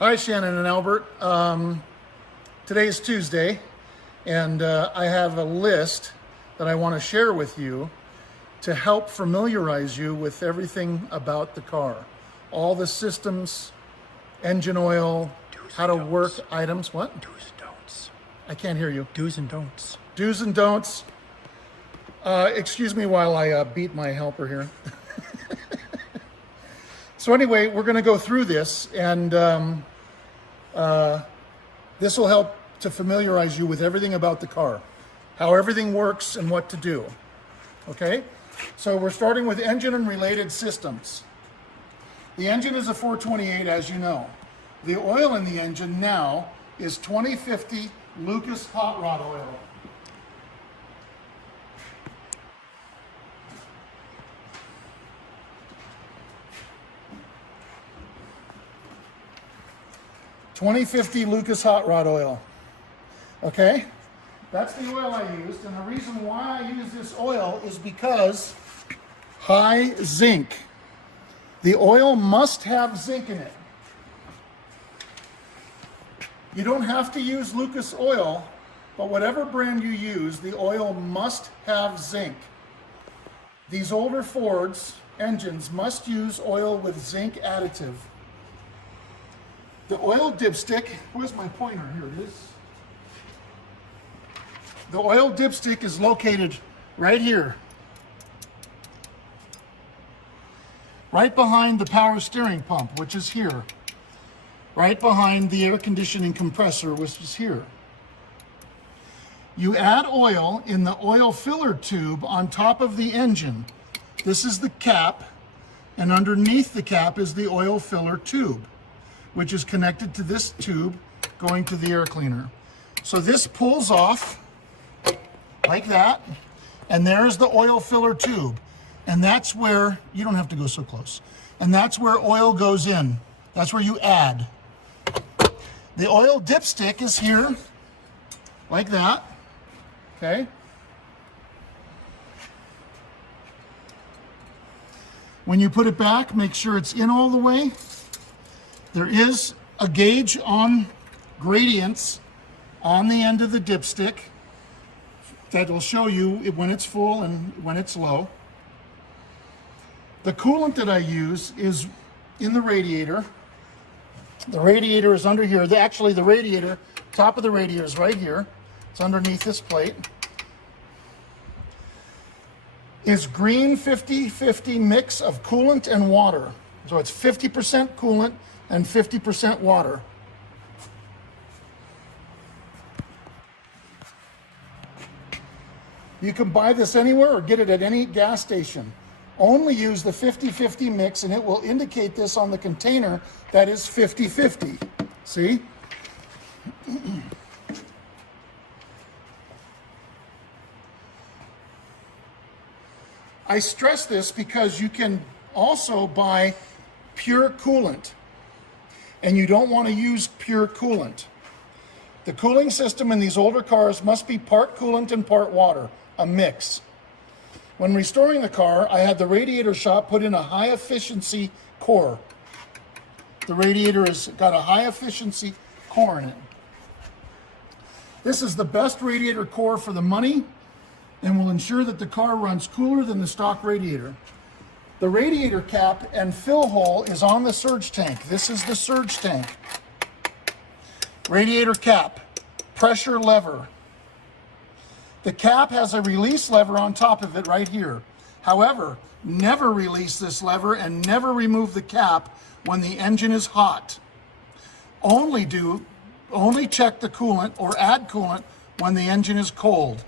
Hi, Shannon and Albert. Today is Tuesday, and I have a list that I want to share with you to help familiarize you with everything about the car. All the systems, engine oil, how to work items. What? Do's and don'ts. I can't hear you. Do's and don'ts. Do's and don'ts. Excuse me while I beat my helper here. So anyway, we're going to go through this, and this will help to familiarize you with everything about the car, how everything works and what to do. Okay? So we're starting with engine and related systems. The engine is a 428, as you know. The oil in the engine now is 2050 Lucas hot rod oil. $20.50 Lucas hot rod oil. Okay? That's the oil I used, and the reason why I use this oil is because high zinc. The oil must have zinc in it. You don't have to use Lucas oil, but whatever brand you use, the oil must have zinc. These older Fords engines must use oil with zinc additive. The oil dipstick, where's my pointer? Here it is. The oil dipstick is located right here. Right behind the power steering pump, which is here. Right behind the air conditioning compressor, which is here. You add oil in the oil filler tube on top of the engine. This is the cap, and underneath the cap is the oil filler tube, which is connected to this tube going to the air cleaner. So this pulls off like that, and there's the oil filler tube. And that's where, you don't have to go so close, and that's where oil goes in. That's where you add. The oil dipstick is here, like that, okay? When you put it back, make sure it's in all the way. There is a gauge on gradients on the end of the dipstick that will show you when it's full and when it's low. The coolant that I use is in the radiator. The radiator is under here. Actually, the radiator, top of the radiator is right here. It's underneath this plate. It's green 50-50 mix of coolant and water. So it's 50% coolant and 50% water. You can buy this anywhere or get it at any gas station. Only use the 50-50 mix, and it will indicate this on the container that is 50-50. See? I stress this because you can also buy pure coolant, and you don't want to use pure coolant. The cooling system in these older cars must be part coolant and part water, a mix. When restoring the car, I had the radiator shop put in a high efficiency core. The radiator has got a high efficiency core in it. This is the best radiator core for the money and will ensure that the car runs cooler than the stock radiator. The radiator cap and fill hole is on the surge tank. This is the surge tank. Radiator cap, pressure lever. The cap has a release lever on top of it right here. However, never release this lever and never remove the cap when the engine is hot. Only check the coolant or add coolant when the engine is cold.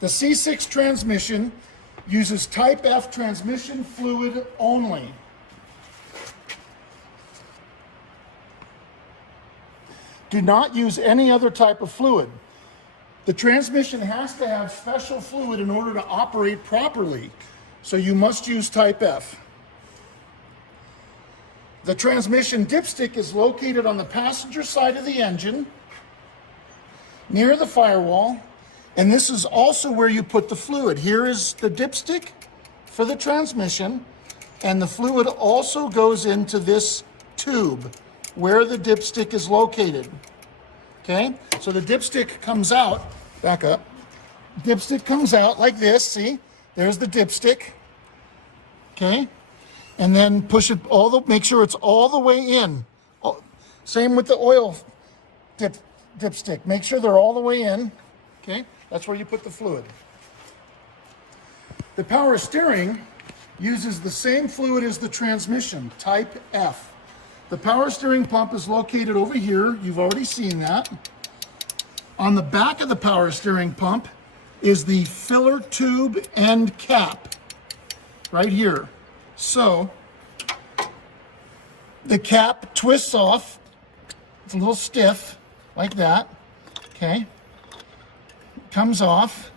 The C6 transmission uses Type F transmission fluid only. Do not use any other type of fluid. The transmission has to have special fluid in order to operate properly, so you must use Type F. The transmission dipstick is located on the passenger side of the engine, near the firewall, and this is also where you put the fluid. Here is the dipstick for the transmission, And the fluid also goes into this tube where the dipstick is located. Okay, so the dipstick comes out, back up. Dipstick comes out like this, see? There's the dipstick. Okay, and then push it make sure it's all the way in. Same with the oil dipstick. Make sure they're all the way in. Okay, that's where you put the fluid. The power steering uses the same fluid as the transmission, type F. The power steering pump is located over here. You've already seen that. On the back of the power steering pump is the filler tube end cap, right here. So the cap twists off. It's a little stiff, like that. Okay. Comes off.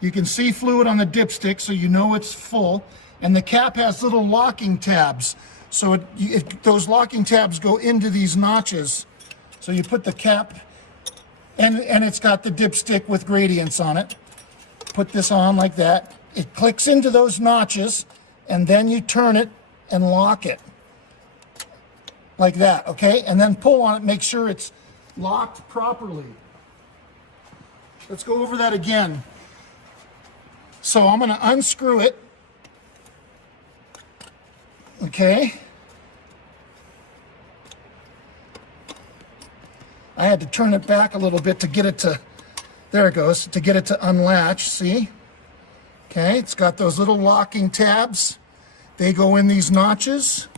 You can see fluid on the dipstick, so you know it's full. And the cap has little locking tabs. So those locking tabs go into these notches. So you put the cap, and it's got the dipstick with gradients on it. Put this on like that. It clicks into those notches, and then you turn it and lock it. Like that, okay? And then pull on it, make sure it's locked properly. Let's go over that again. So I'm going to unscrew it. Okay. I had to turn it back a little bit to get it to, there it goes, to get it to unlatch, see? Okay, it's got those little locking tabs. They go in these notches.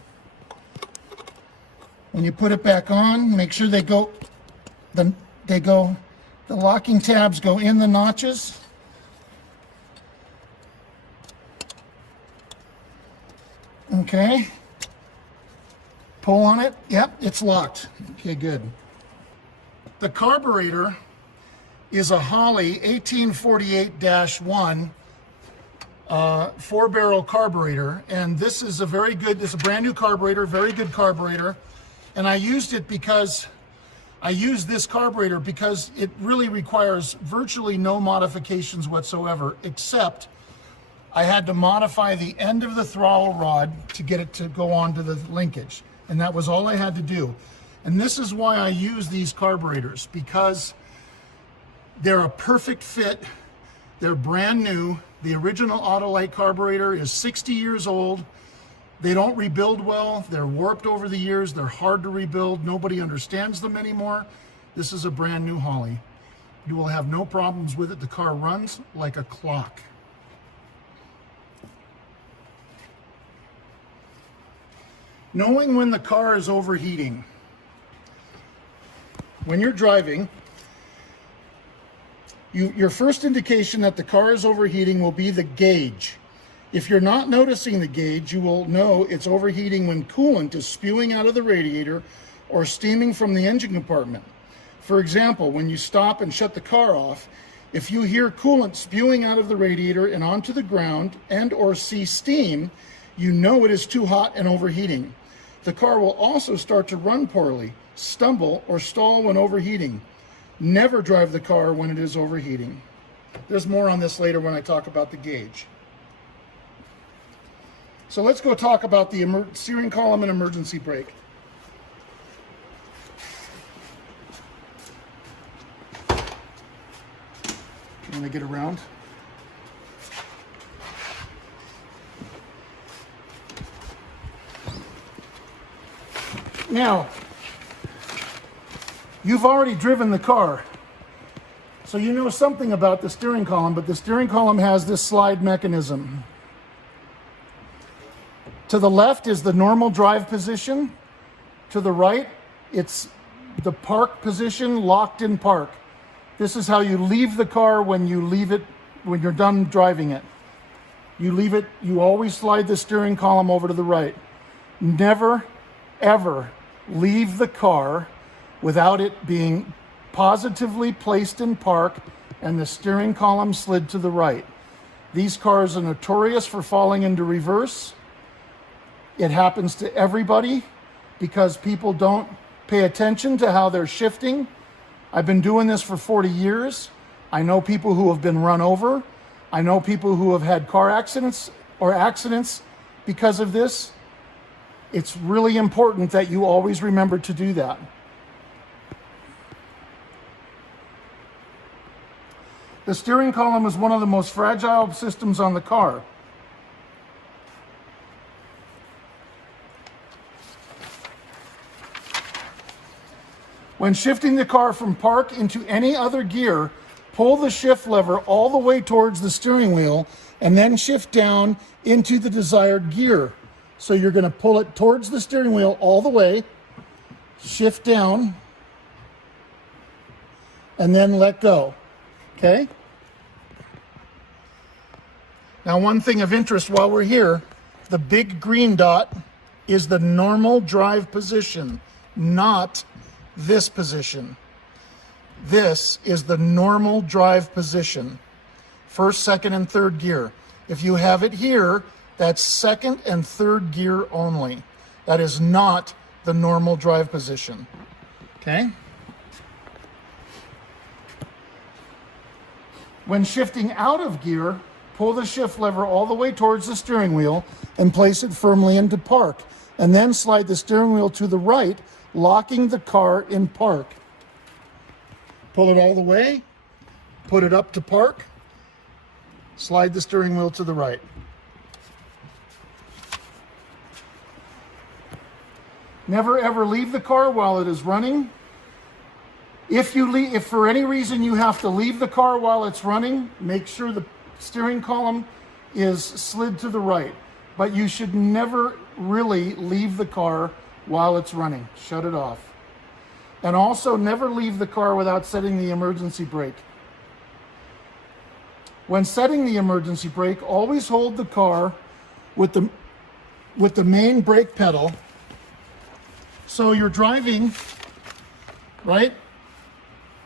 When you put it back on, make sure the locking tabs go in the notches. Okay. Pull on it. Yep, it's locked. Okay, good. The carburetor is a Holley 1848-1 4-barrel carburetor, and this is a brand new carburetor, very good carburetor. And I used this carburetor because it really requires virtually no modifications whatsoever, except I had to modify the end of the throttle rod to get it to go onto the linkage. And that was all I had to do. And this is why I use these carburetors, because they're a perfect fit. They're brand new. The original Autolite carburetor is 60 years old. They don't rebuild well. They're warped over the years. They're hard to rebuild. Nobody understands them anymore. This is a brand new Holley. You will have no problems with it. The car runs like a clock. Knowing when the car is overheating. When you're driving, your first indication that the car is overheating will be the gauge. If you're not noticing the gauge, you will know it's overheating when coolant is spewing out of the radiator or steaming from the engine compartment. For example, when you stop and shut the car off, if you hear coolant spewing out of the radiator and onto the ground and/or see steam, you know it is too hot and overheating. The car will also start to run poorly, stumble, or stall when overheating. Never drive the car when it is overheating. There's more on this later when I talk about the gauge. So let's go talk about the steering column and emergency brake. I'm going to get around. Now, you've already driven the car, so you know something about the steering column, but the steering column has this slide mechanism. To the left is the normal drive position. To the right, it's the park position, locked in park. This is how you leave the car when you're done driving it. You always slide the steering column over to the right. Never, ever leave the car without it being positively placed in park and the steering column slid to the right. These cars are notorious for falling into reverse. It happens to everybody because people don't pay attention to how they're shifting. I've been doing this for 40 years. I know people who have been run over. I know people who have had car accidents or accidents because of this. It's really important that you always remember to do that. The steering column is one of the most fragile systems on the car. When shifting the car from park into any other gear, pull the shift lever all the way towards the steering wheel and then shift down into the desired gear. So you're going to pull it towards the steering wheel all the way, shift down, and then let go. Okay? Now, one thing of interest while we're here, the big green dot is the normal drive position, not this position. This is the normal drive position. First, second, and third gear. If you have it here, that's second and third gear only. That is not the normal drive position. Okay? When shifting out of gear, pull the shift lever all the way towards the steering wheel and place it firmly into park, and then slide the steering wheel to the right, locking the car in park. Pull it all the way, put it up to park, slide the steering wheel to the right. Never ever leave the car while it is running. If for any reason you have to leave the car while it's running, make sure the steering column is slid to the right. But you should never really leave the car while it's running. Shut it off. And also never leave the car without setting the emergency brake. When setting the emergency brake, always hold the car with the main brake pedal. So you're driving, right?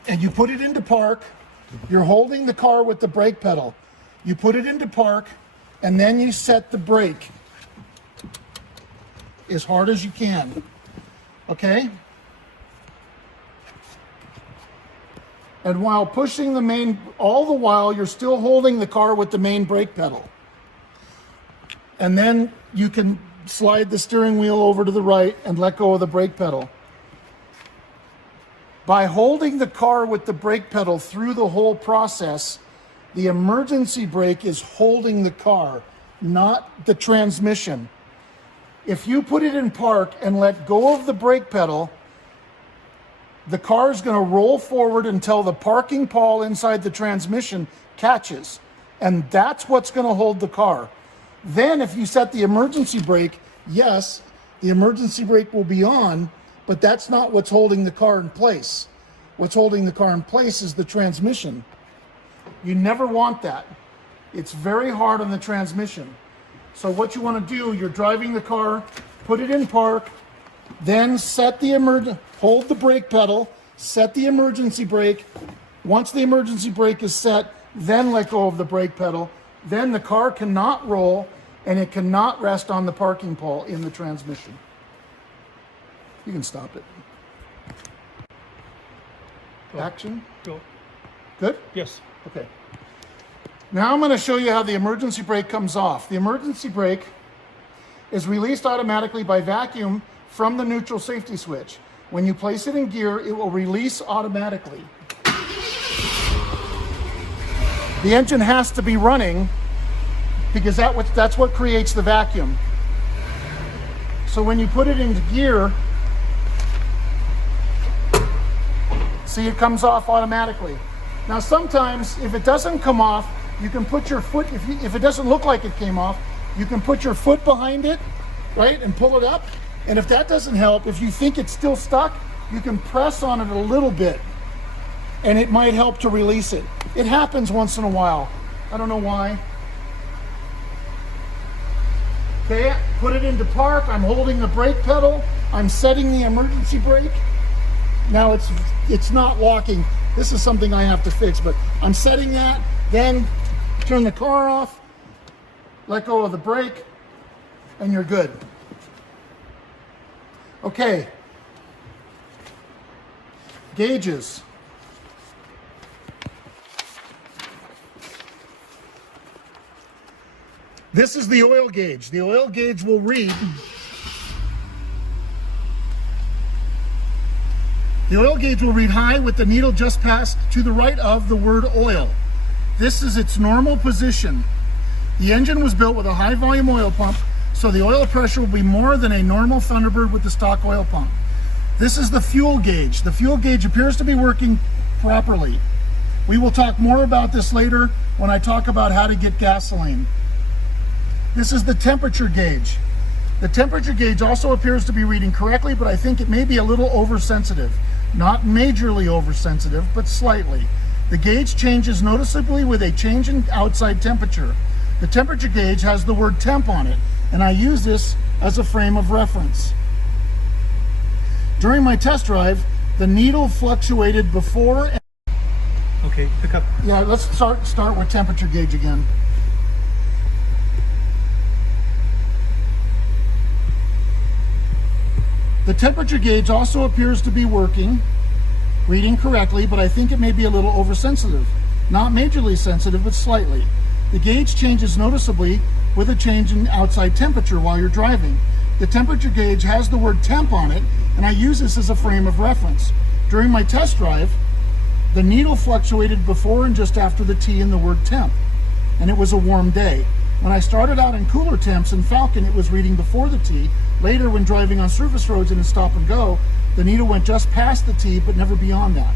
And you put it into park. You're holding the car with the brake pedal. You put it into park, and then you set the brake as hard as you can. Okay? And while pushing the main, all the while, you're still holding the car with the main brake pedal. And then you can slide the steering wheel over to the right and let go of the brake pedal. By holding the car with the brake pedal through the whole process, the emergency brake is holding the car, not the transmission. If you put it in park and let go of the brake pedal, the car is going to roll forward until the parking pawl inside the transmission catches. And that's what's going to hold the car. Then if you set the emergency brake, yes, the emergency brake will be on, but that's not what's holding the car in place. What's holding the car in place is the transmission. You never want that. It's very hard on the transmission. So what you want to do, you're driving the car, put it in park, then hold the brake pedal, set the emergency brake. Once the emergency brake is set, then let go of the brake pedal. Then the car cannot roll and it cannot rest on the parking pole in the transmission. You can stop it. Go. Action. Go. Good? Yes. Okay. Now I'm going to show you how the emergency brake comes off. The emergency brake is released automatically by vacuum from the neutral safety switch. When you place it in gear, it will release automatically. The engine has to be running because that's what creates the vacuum. So when you put it into gear, see, it comes off automatically. Now sometimes if it doesn't come off, you can put your foot, if it doesn't look like it came off, you can put your foot behind it, right, and pull it up. And if that doesn't help, if you think it's still stuck, you can press on it a little bit and it might help to release it. It happens once in a while. I don't know why. Okay, put it into park. I'm holding the brake pedal. I'm setting the emergency brake. Now it's not locking. This is something I have to fix, but I'm setting that, then turn the car off, let go of the brake, and you're good. Okay. Gauges. This is the oil gauge. The oil gauge will read. The oil gauge will read high with the needle just past to the right of the word oil. This is its normal position. The engine was built with a high volume oil pump, so the oil pressure will be more than a normal Thunderbird with the stock oil pump. This is the fuel gauge. The fuel gauge appears to be working properly. We will talk more about this later when I talk about how to get gasoline. This is the temperature gauge. The temperature gauge also appears to be reading correctly, but I think it may be a little oversensitive. Not majorly oversensitive, but slightly. The gauge changes noticeably with a change in outside temperature. The temperature gauge has the word temp on it, and I use this as a frame of reference. During my test drive, the needle fluctuated before and... Okay, pick up. Yeah, let's start with temperature gauge again. The temperature gauge also appears to be working, reading correctly, but I think it may be a little oversensitive. Not majorly sensitive, but slightly. The gauge changes noticeably with a change in outside temperature while you're driving. The temperature gauge has the word temp on it, and I use this as a frame of reference. During my test drive, the needle fluctuated before and just after the T in the word temp, and it was a warm day. When I started out in cooler temps in Falcon, it was reading before the T. Later, when driving on surface roads and in stop and go, the needle went just past the T, but never beyond that.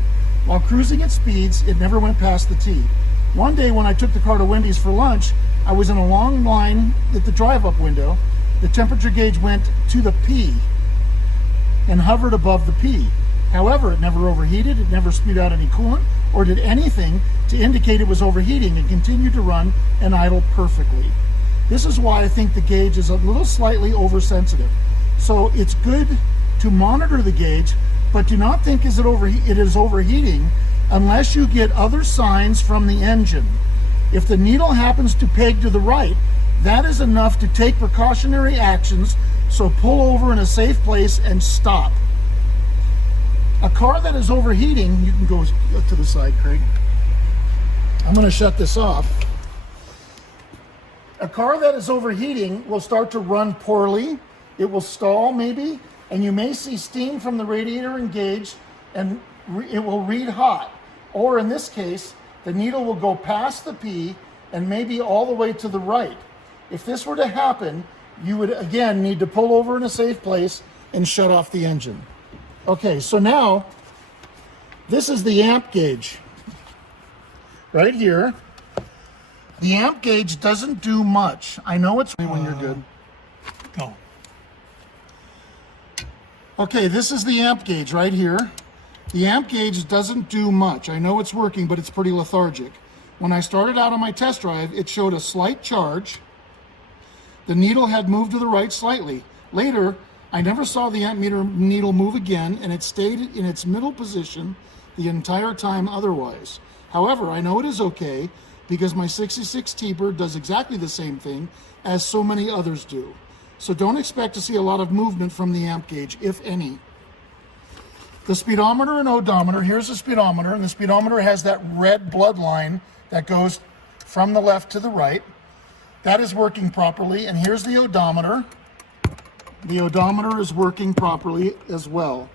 While cruising at speeds, it never went past the T. One day when I took the car to Wendy's for lunch, I was in a long line at the drive-up window. The temperature gauge went to the P and hovered above the P. However, it never overheated, it never spewed out any coolant, or did anything to indicate it was overheating, and continued to run and idle perfectly. This is why I think the gauge is a little slightly oversensitive. So it's good to monitor the gauge, but do not think it is overheating unless you get other signs from the engine. If the needle happens to peg to the right, that is enough to take precautionary actions, so pull over in a safe place and stop. A car that is overheating, you can go to the side, Craig. I'm going to shut this off. A car that is overheating will start to run poorly. It will stall maybe, and you may see steam from the radiator engaged, and it will read hot. Or in this case, the needle will go past the P and maybe all the way to the right. If this were to happen, you would again need to pull over in a safe place and shut off the engine. Okay, so now this is the amp gauge right here. The amp gauge doesn't do much. I know it's when you're good. Go. Okay, this is the amp gauge right here. The amp gauge doesn't do much. I know it's working, but it's pretty lethargic. When I started out on my test drive, it showed a slight charge. The needle had moved to the right slightly. Later, I never saw the amp meter needle move again, and it stayed in its middle position the entire time otherwise. However, I know it is okay because my 66 T-Bird does exactly the same thing as so many others do. So don't expect to see a lot of movement from the amp gauge, if any. The speedometer and odometer, here's the speedometer, and the speedometer has that red blood line that goes from the left to the right. That is working properly, and here's the odometer. The odometer is working properly as well.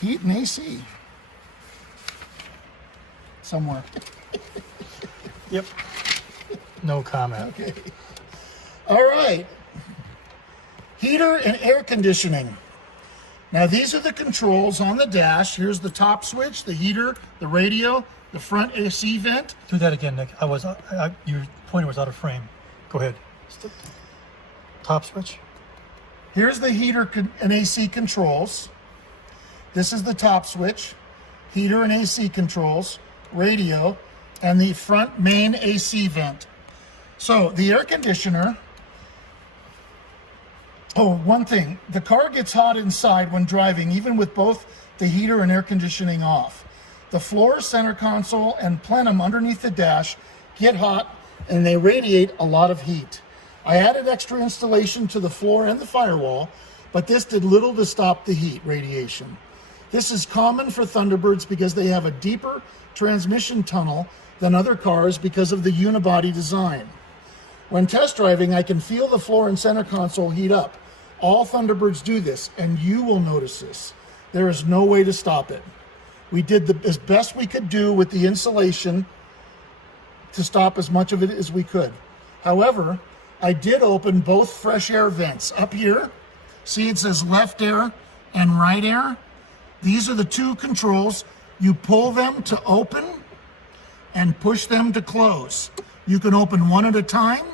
Heat and AC. Somewhere. Yep. No comment. Okay. All right. Heater and air conditioning. Now these are the controls on the dash. Here's the top switch, the heater, the radio, the front AC vent. Do that again, Nick. Your pointer was out of frame. Go ahead. Top switch. Here's the heater and AC controls. This is the top switch, heater and AC controls, radio, and the front main AC vent. So the air conditioner. Oh, one thing, the car gets hot inside when driving, even with both the heater and air conditioning off. The floor, center console, and plenum underneath the dash get hot, and they radiate a lot of heat. I added extra insulation to the floor and the firewall, but this did little to stop the heat radiation. This is common for Thunderbirds because they have a deeper transmission tunnel than other cars because of the unibody design. When test driving, I can feel the floor and center console heat up. All Thunderbirds do this, and you will notice this. There is no way to stop it. We did as best we could do with the insulation to stop as much of it as we could. However, I did open both fresh air vents up here. See, it says left air and right air. These are the two controls. You pull them to open and push them to close. You can open one at a time.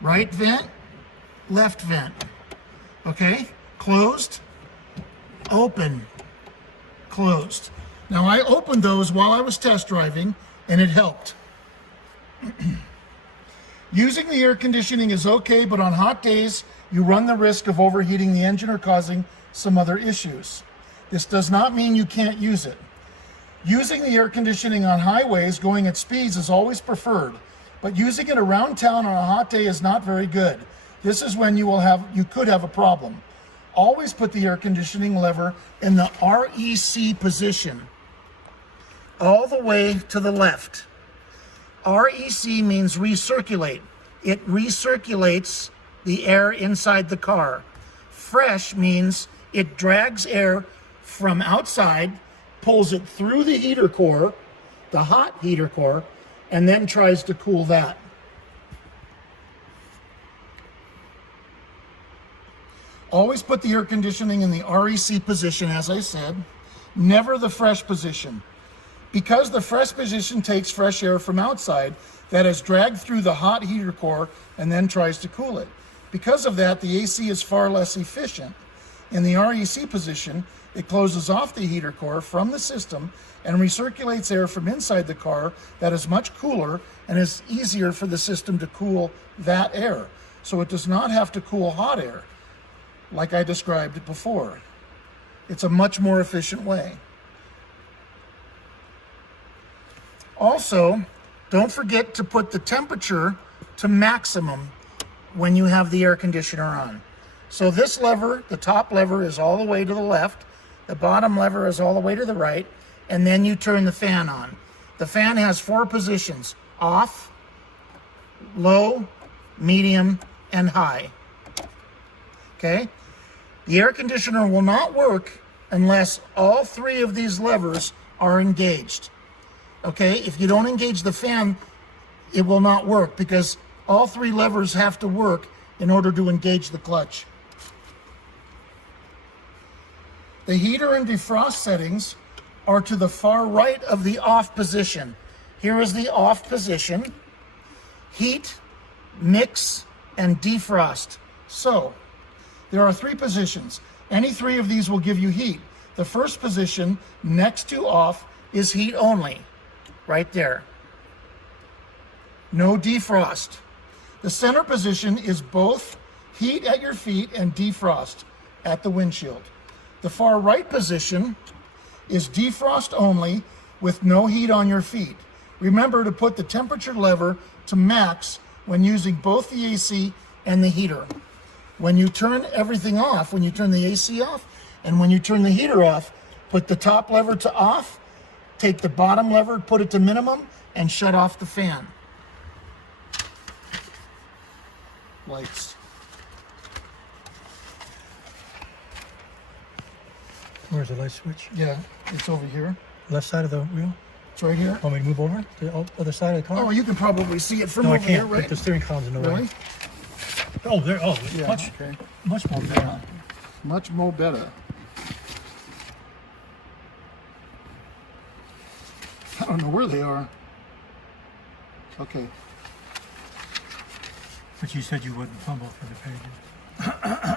Right vent, left vent. Okay, closed, open, closed. Now I opened those while I was test driving and it helped. Using the air conditioning is okay, but on hot days, you run the risk of overheating the engine or causing some other issues. This does not mean you can't use it. Using the air conditioning on highways going at speeds is always preferred, but using it around town on a hot day is not very good. This is when you could have a problem. Always put the air conditioning lever in the REC position, all the way to the left. REC means recirculate. It recirculates the air inside the car. Fresh means it drags air from outside, pulls it through the heater core, the hot heater core, and then tries to cool that. Always put the air conditioning in the REC position, as I said, never the fresh position. Because the fresh position takes fresh air from outside that is dragged through the hot heater core and then tries to cool it. Because of that, the AC is far less efficient. In the REC position, it closes off the heater core from the system and recirculates air from inside the car that is much cooler and is easier for the system to cool that air. So it does not have to cool hot air, like I described it before. It's a much more efficient way. Also, don't forget to put the temperature to maximum when you have the air conditioner on. So this lever, the top lever, is all the way to the left, the bottom lever is all the way to the right, and then you turn the fan on. The fan has 4 positions: off, low, medium, and high. Okay? The air conditioner will not work unless all 3 of these levers are engaged. Okay, if you don't engage the fan, it will not work because all 3 levers have to work in order to engage the clutch. The heater and defrost settings are to the far right of the off position. Here is the off position: heat, mix, and defrost. So, there are 3 positions. Any 3 of these will give you heat. The first position, next to off, is heat only. Right there. No defrost. The center position is both heat at your feet and defrost at the windshield. The far right position is defrost only with no heat on your feet. Remember to put the temperature lever to max when using both the AC and the heater. When you turn everything off, when you turn the AC off and when you turn the heater off, put the top lever to off, take the bottom lever, put it to minimum, and shut off the fan. Lights. Where's the light switch? Yeah, it's over here. Left side of the wheel? It's right here. Want me to move over to the other side of the car? Oh, you can probably see it from no, I over here, can't. right? The steering column's in the Really? way. Oh, there. Oh, Yeah, much, okay. much more better. Much more better. I don't know where they are. Okay. But you said you wouldn't fumble for the pages.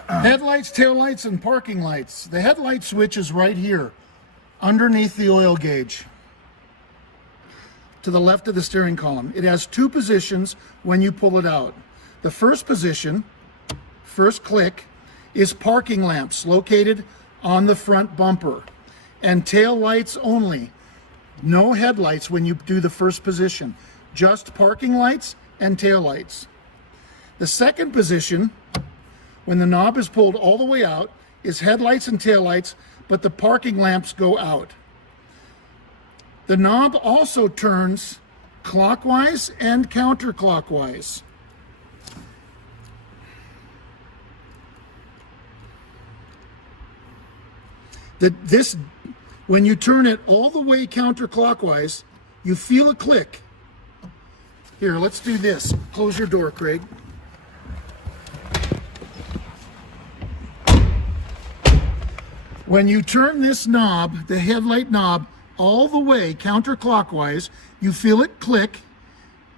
Headlights, taillights, and parking lights. The headlight switch is right here, underneath the oil gauge, to the left of the steering column. It has 2 positions when you pull it out. The first position, first click, is parking lamps located on the front bumper, and tail lights only. No headlights when you do the first position, just parking lights and tail lights. The second position, when the knob is pulled all the way out, is headlights and taillights, but the parking lamps go out. The knob also turns clockwise and counterclockwise. When you turn it all the way counterclockwise, you feel a click. Here, let's do this. Close your door, Craig. When you turn this knob, the headlight knob, all the way counterclockwise, you feel it click,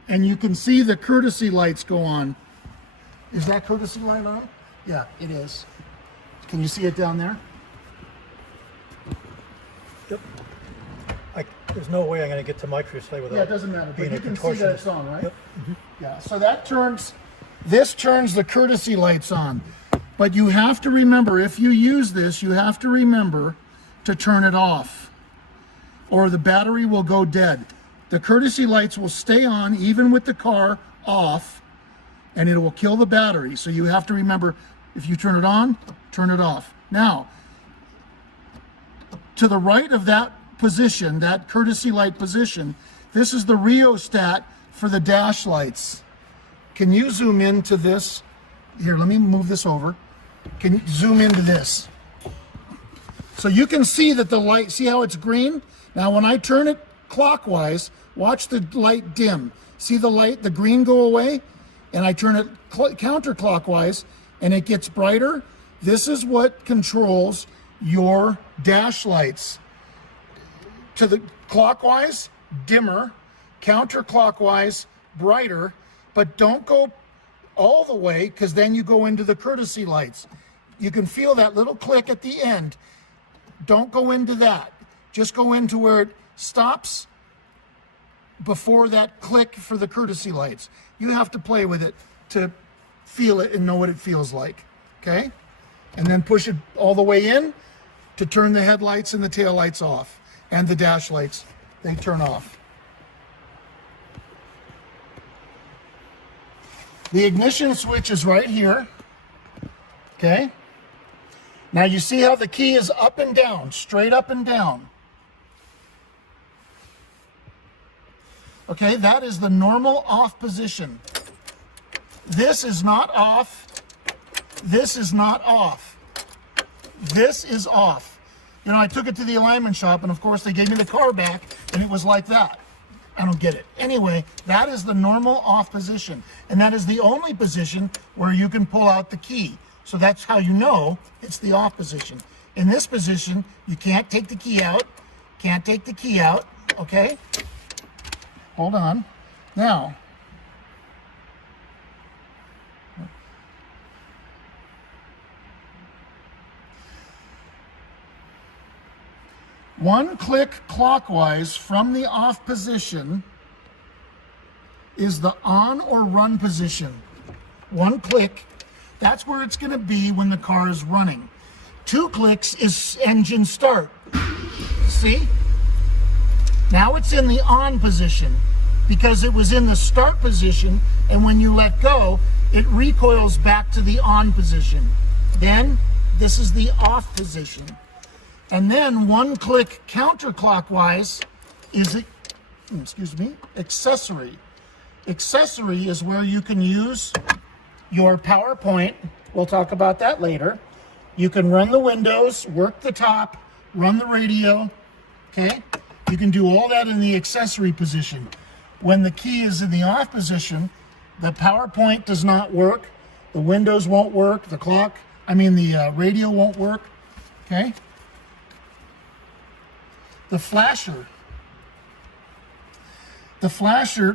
and you can see the courtesy lights go on. Is that courtesy light on? Yeah, it is. Can you see it down there? Yep. There's no way I'm going to get to Mike for say without. Yeah, it doesn't matter, but being you a can see that it's contortionist. on, right? Yep. Mm-hmm. Yeah, so this turns the courtesy lights on. But you have to remember, if you use this, you have to remember to turn it off, or the battery will go dead. The courtesy lights will stay on even with the car off, and it will kill the battery. So you have to remember, if you turn it on, turn it off. Now, to the right of that position, that courtesy light position, this is the rheostat for the dash lights. Can you zoom into this? Here, let me move this over. Can you zoom into this? So you can see that the light, see how it's green? Now when I turn it clockwise, watch the light dim. See the light, the green go away? And I turn it counterclockwise and it gets brighter. This is what controls your dash lights. To the clockwise, dimmer, counterclockwise, brighter, but don't go all the way, because then you go into the courtesy lights. You can feel that little click at the end. Don't go into that. Just go into where it stops before that click for the courtesy lights. You have to play with it to feel it and know what it feels like, okay? And then push it all the way in to turn the headlights and the tail lights off, and the dash lights, they turn off. The ignition switch is right here, okay? Now you see how the key is up and down, straight up and down. Okay, that is the normal off position. This is not off. This is not off. This is off. You know, I took it to the alignment shop, and of course they gave me the car back, and it was like that. I don't get it. Anyway, that is the normal off position, and that is the only position where you can pull out the key. So that's how you know it's the off position. In this position, you can't take the key out, can't take the key out, okay? Hold on. Now, one click clockwise from the off position is the on or run position. One click, that's where it's going to be when the car is running. 2 clicks is engine start. See? Now it's in the on position because it was in the start position, and when you let go, it recoils back to the on position. Then this is the off position. And then 1 click counterclockwise is, accessory. Accessory is where you can use your PowerPoint. We'll talk about that later. You can run the windows, work the top, run the radio, okay? You can do all that in the accessory position. When the key is in the off position, the PowerPoint does not work, the windows won't work, the radio won't work, okay? The flasher,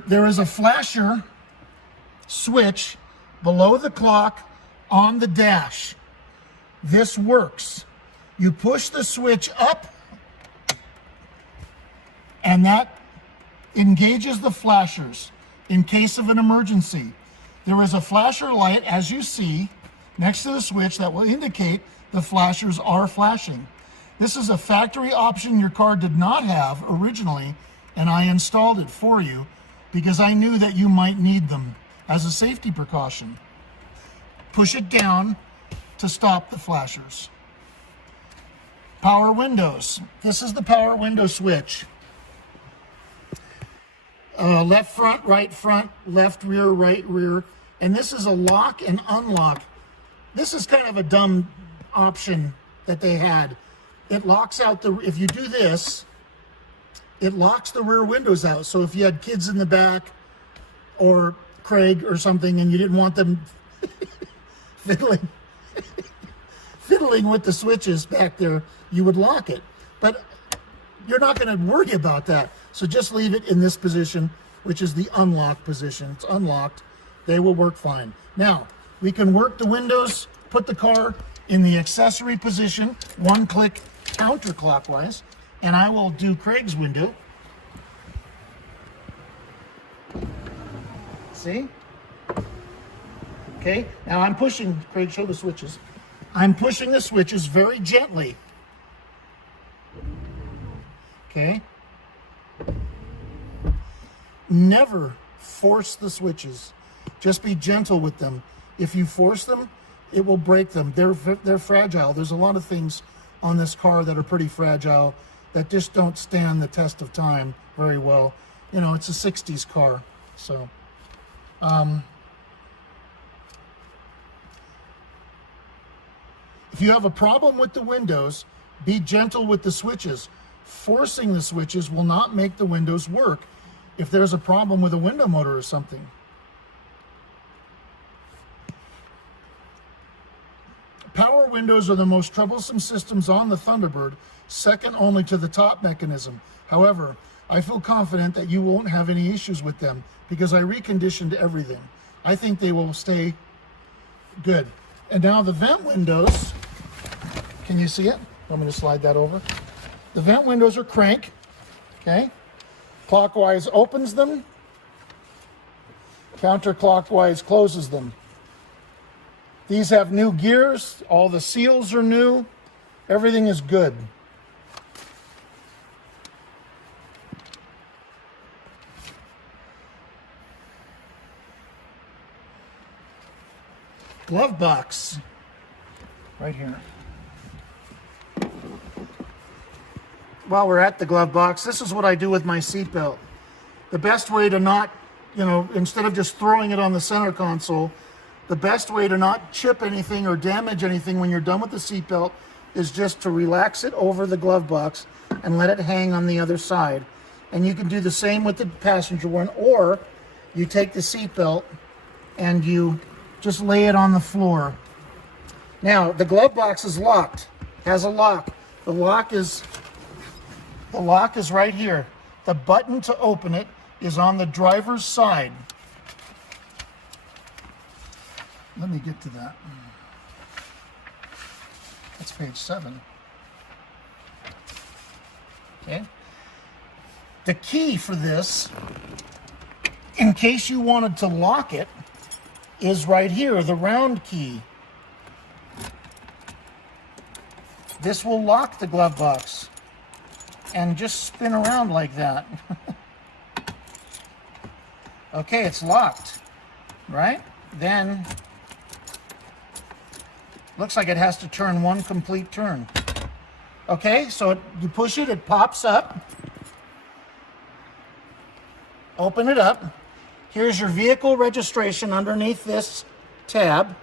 there is a flasher switch below the clock on the dash. This works. You push the switch up, and that engages the flashers in case of an emergency. There is a flasher light, as you see, next to the switch that will indicate the flashers are flashing. This is a factory option your car did not have originally, and I installed it for you because I knew that you might need them as a safety precaution. push it down to stop the flashers. Power windows. This is the power window switch. Left front, left rear, right rear. And this is a lock and unlock. This is kind of a dumb option that they had. It locks out if you do this, it locks the rear windows out. So if you had kids in the back or Craig or something and you didn't want them fiddling with the switches back there, you would lock it. But you're not going to worry about that. So just leave it in this position, which is the unlock position. It's unlocked. They will work fine. Now, we can work the windows, put the car in the accessory position, one click counterclockwise, and I will do Craig's window. See? Okay, now I'm pushing, Craig, show the switches. I'm pushing the switches very gently. Okay? Never force the switches. Just be gentle with them. If you force them, it will break them. They're fragile. There's a lot of things on this car that are pretty fragile that just don't stand the test of time very well. You know, it's a 60s car. So, if you have a problem with the windows, be gentle with the switches. Forcing the switches will not make the windows work if there's a problem with a window motor or something. Power windows are the most troublesome systems on the Thunderbird, second only to the top mechanism. However, I feel confident that you won't have any issues with them because I reconditioned everything. I think they will stay good. And now the vent windows, can you see it? Want me to slide that over? The vent windows are crank, okay? Clockwise opens them, counterclockwise closes them. These have new gears, all the seals are new, everything is good. Glove box, right here. While we're at the glove box, this is what I do with my seatbelt. The best way to not, instead of just throwing it on the center console, the best way to not chip anything or damage anything when you're done with the seatbelt is just to relax it over the glove box and let it hang on the other side. And you can do the same with the passenger one, or you take the seatbelt and you just lay it on the floor. Now, the glove box is locked, has a lock. The lock is right here. The button to open it is on the driver's side. Let me get to that. That's page 7. Okay. The key for this, in case you wanted to lock it, is right here, the round key. This will lock the glove box and just spin around like that. Okay, it's locked, right? Then, looks like it has to turn one complete turn. Okay, so you push it, it pops up. Open it up. Here's your vehicle registration underneath this tab.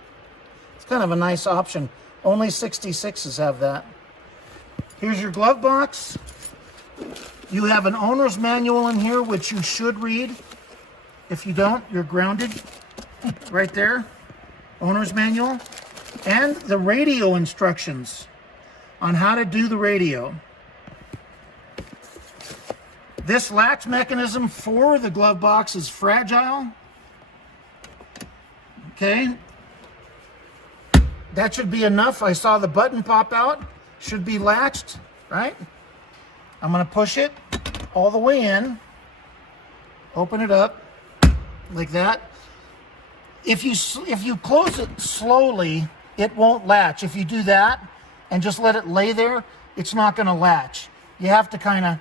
It's kind of a nice option. Only 66s have that. Here's your glove box. You have an owner's manual in here, which you should read. If you don't, you're grounded. Right there, owner's manual. And the radio instructions on how to do the radio. This latch mechanism for the glove box is fragile. Okay. That should be enough. I saw the button pop out. Should be latched, right? I'm going to push it all the way in. Open it up like that. If you close it slowly, it won't latch. If you do that and just let it lay there, it's not going to latch. You have to kind of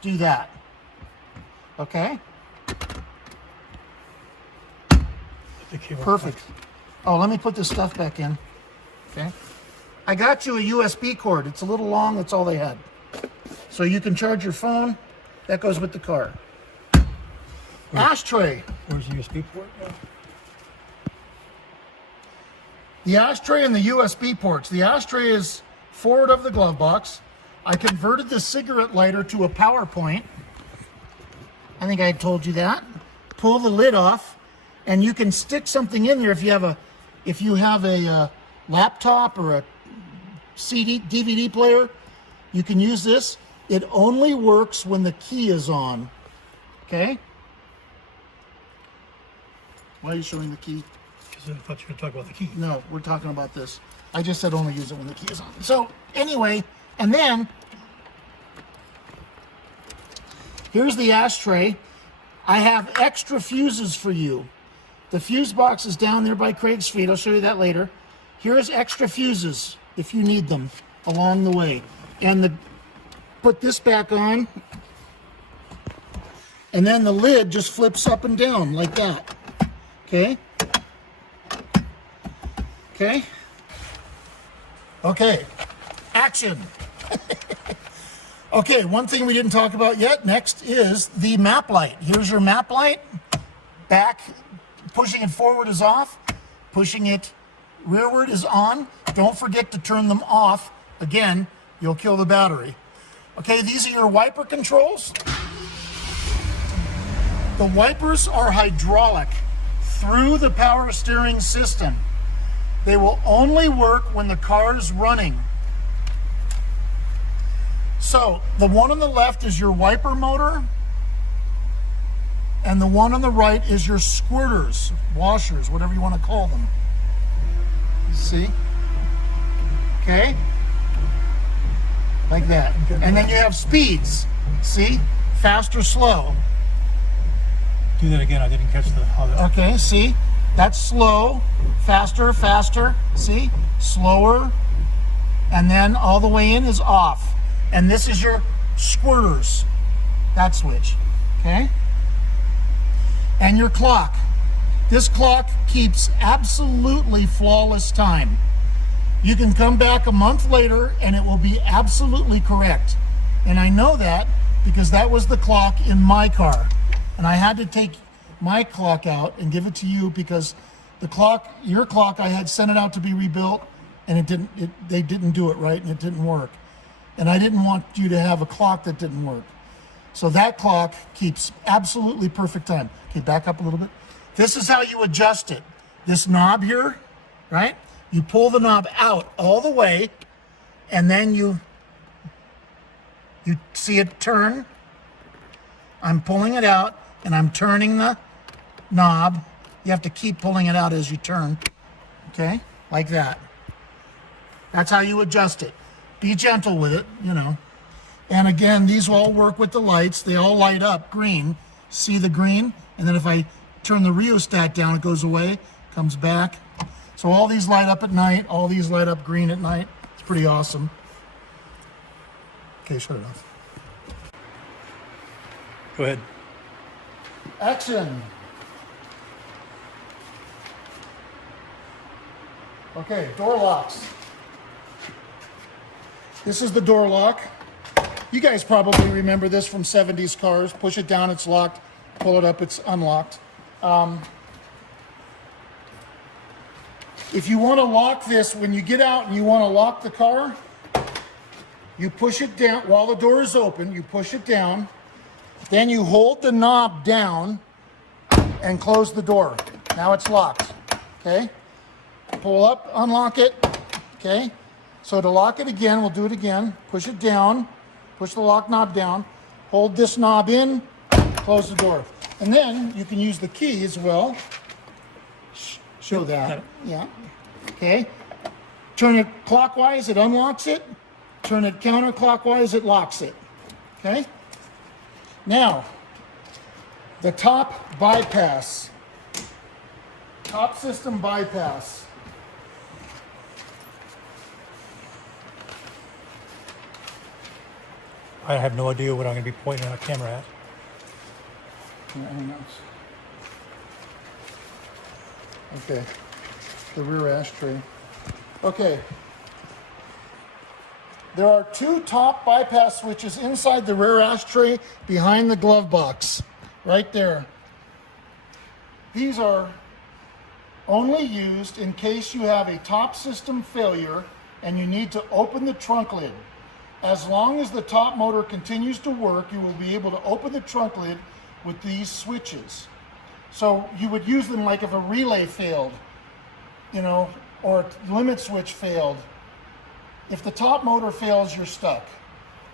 do that. Okay? Perfect. Oh, let me put this stuff back in. Okay. I got you a USB cord. It's a little long. That's all they had. So you can charge your phone. That goes with the car. Ashtray. Where's the USB port? The ashtray and the USB ports. The ashtray is forward of the glove box. I converted the cigarette lighter to a power point. I think I had told you that. Pull the lid off, and you can stick something in there if you have a laptop or a CD, DVD player. You can use this. It only works when the key is on. Okay? Why are you showing the key? Because I thought you were going to talk about the key. No, we're talking about this. I just said only use it when the key is on. So anyway, and then here's the ashtray. I have extra fuses for you. The fuse box is down there by Craig's feet. I'll show you that later. Here's extra fuses if you need them along the way. And put this back on. And then the lid just flips up and down like that. Okay? Okay? Okay. Action. Okay, one thing we didn't talk about yet, next is the map light. Here's your map light. Back, pushing it forward is off. Pushing it rearward is on. Don't forget to turn them off. Again, you'll kill the battery. Okay, these are your wiper controls. The wipers are hydraulic through the power steering system. They will only work when the car is running. So the one on the left is your wiper motor, and the one on the right is your squirters, washers, whatever you want to call them. See? Okay? Like that. And then you have speeds. See? Fast or slow. Do that again. I didn't catch how that. Okay, see? That's slow, faster, faster. See? Slower. And then all the way in is off. And this is your squirters. That switch. Okay? And your clock. This clock keeps absolutely flawless time. You can come back a month later and it will be absolutely correct. And I know that because that was the clock in my car. And I had to take my clock out and give it to you because the clock, your clock, I had sent it out to be rebuilt and they didn't do it right and it didn't work. And I didn't want you to have a clock that didn't work. So that clock keeps absolutely perfect time. Okay, back up a little bit. This is how you adjust it. This knob here, right? You pull the knob out all the way, and then you see it turn. I'm pulling it out, and I'm turning the knob. You have to keep pulling it out as you turn, okay? Like that. That's how you adjust it. Be gentle with it, you know. And again, these all work with the lights. They all light up green. See the green? And then if I turn the rheostat down, it goes away, comes back. So all these light up at night. All these light up green at night. It's pretty awesome. Okay, shut it off. Go ahead. Action. Okay, door locks. This is the door lock. You guys probably remember this from 70s cars. Push it down, it's locked. Pull it up, it's unlocked. If you want to lock this, when you get out and you want to lock the car, you push it down while the door is open. You push it down. Then you hold the knob down and close the door. Now it's locked. Okay? Pull up, unlock it. Okay? So to lock it again, we'll do it again. Push it down. Push the lock knob down. Hold this knob in. Close the door. And then you can use the key as well. Show that. Yeah. Okay. Turn it clockwise, it unlocks it. Turn it counterclockwise, it locks it. Okay? Now, the top bypass. Top system bypass. I have no idea what I'm going to be pointing at a camera at. Okay. the rear ashtray. Okay. There are two top bypass switches inside the rear ashtray behind the glove box, right there. These are only used in case you have a top system failure and you need to open the trunk lid. As long as the top motor continues to work, you will be able to open the trunk lid with these switches. So you would use them like if a relay failed, you know, or a limit switch failed. If the top motor fails, you're stuck,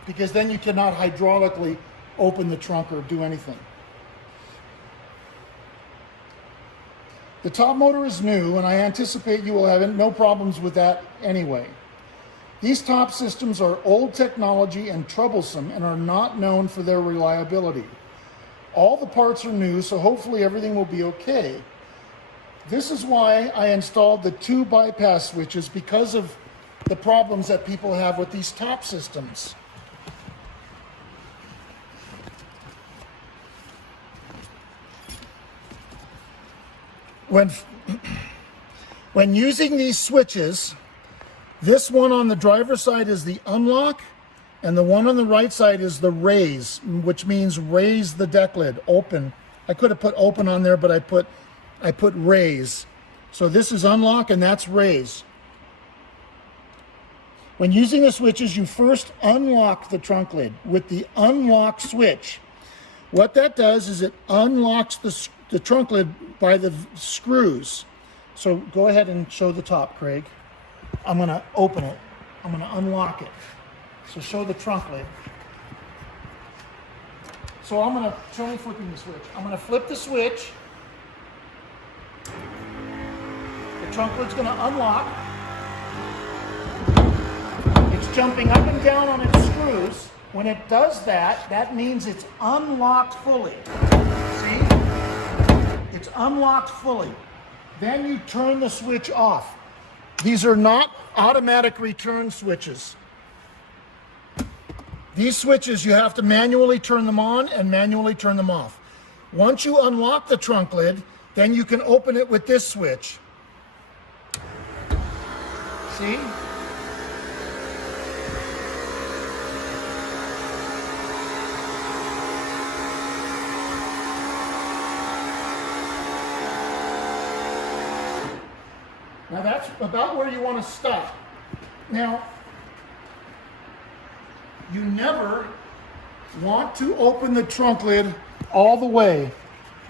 because then you cannot hydraulically open the trunk or do anything. The top motor is new, and I anticipate you will have no problems with that anyway. These top systems are old technology and troublesome and are not known for their reliability. All the parts are new, so hopefully everything will be okay. This is why I installed the two bypass switches, because of the problems that people have with these top systems. When using these switches, this one on the driver's side is the unlock, and the one on the right side is the raise, which means raise the deck lid, open. I could have put open on there, but I put raise. So this is unlock and that's raise. When using the switches, you first unlock the trunk lid with the unlock switch. What that does is it unlocks the trunk lid by the screws. So go ahead and show the top, Craig. I'm gonna open it. I'm gonna unlock it. So show the trunk lid. So I'm gonna show me flipping the switch. I'm gonna flip the switch. The trunk lid's gonna unlock. It's jumping up and down on its screws. When it does that, that means it's unlocked fully. See? It's unlocked fully. Then you turn the switch off. These are not automatic return switches. These switches, you have to manually turn them on and manually turn them off. Once you unlock the trunk lid, then you can open it with this switch. See? Now that's about where you want to stop. Now, you never want to open the trunk lid all the way.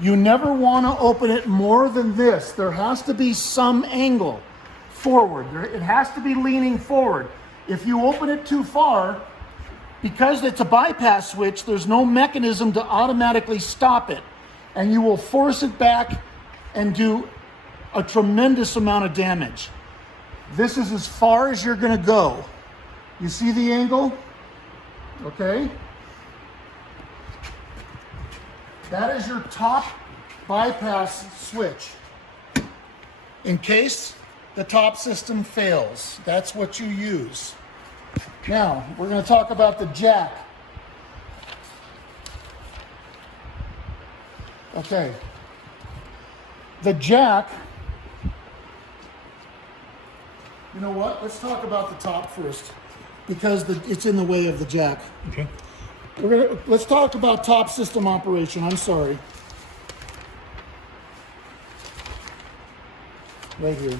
You never want to open it more than this. There has to be some angle forward. It has to be leaning forward. If you open it too far, because it's a bypass switch, there's no mechanism to automatically stop it. And you will force it back and do a tremendous amount of damage. This is as far as you're going to go. You see the angle? Okay. That is your top bypass switch. In case the top system fails, that's what you use. Now, we're going to talk about the jack. Okay. The jack, you know what? Let's talk about the top first, because it's in the way of the jack. Okay. Let's talk about top system operation. I'm sorry. Right here.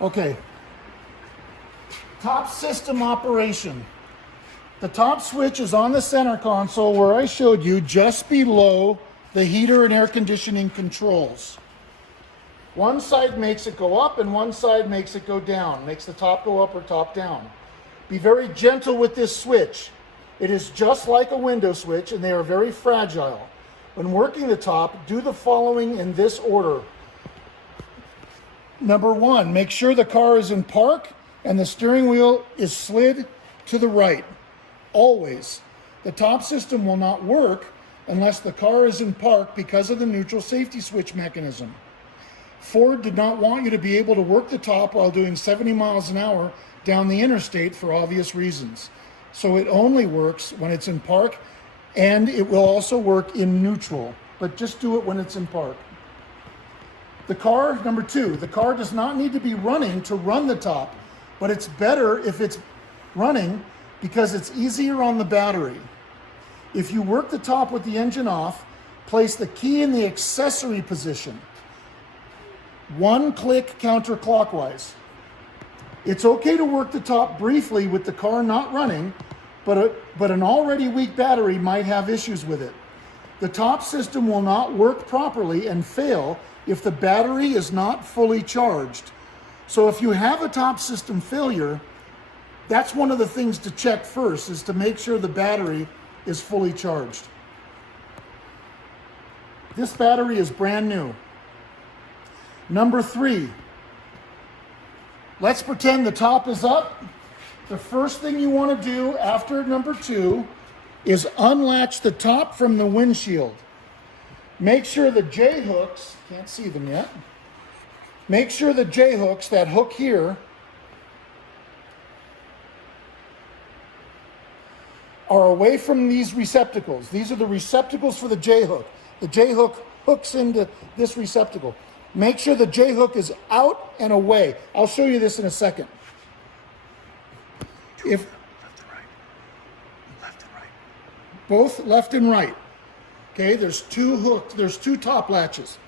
Okay. Top system operation. The top switch is on the center console where I showed you, just below the heater and air conditioning controls. One side makes it go up and one side makes it go down, makes the top go up or top down. Be very gentle with this switch. It is just like a window switch and they are very fragile. When working the top, do the following in this order. Number one, make sure the car is in park and the steering wheel is slid to the right. Always. The top system will not work unless the car is in park because of the neutral safety switch mechanism. Ford did not want you to be able to work the top while doing 70 miles an hour down the interstate for obvious reasons. So it only works when it's in park, and it will also work in neutral, but just do it when it's in park. The car, number 2, the car does not need to be running to run the top, but it's better if it's running because it's easier on the battery. If you work the top with the engine off, place the key in the accessory position. 1 click counterclockwise. It's okay to work the top briefly with the car not running, but an already weak battery might have issues with it. The top system will not work properly and fail if the battery is not fully charged. So if you have a top system failure, that's one of the things to check first, is to make sure the battery is fully charged. This battery is brand new. Number 3, let's pretend the top is up. The first thing you want to do after number 2 is unlatch the top from the windshield. Make sure the J-hooks, can't see them yet, make sure the J-hooks, that hook here, are away from these receptacles. These are the receptacles for the J-hook. The J-hook hooks into this receptacle. Make sure the J-hook is out and away. I'll show you this in a second. If left and right. both left and right. Okay, there's 2 hooks, there's 2 top latches.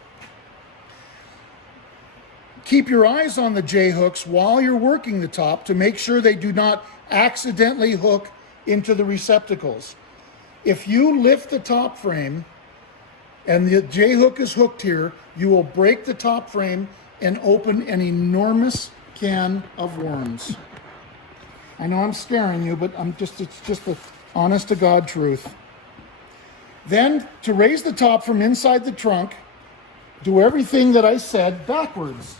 Keep your eyes on the J-hooks while you're working the top to make sure they do not accidentally hook into the receptacles. If you lift the top frame and the J-hook is hooked here, you will break the top frame and open an enormous can of worms. I know I'm scaring you, but it's just the honest to God truth. Then, to raise the top from inside the trunk, do everything that I said backwards.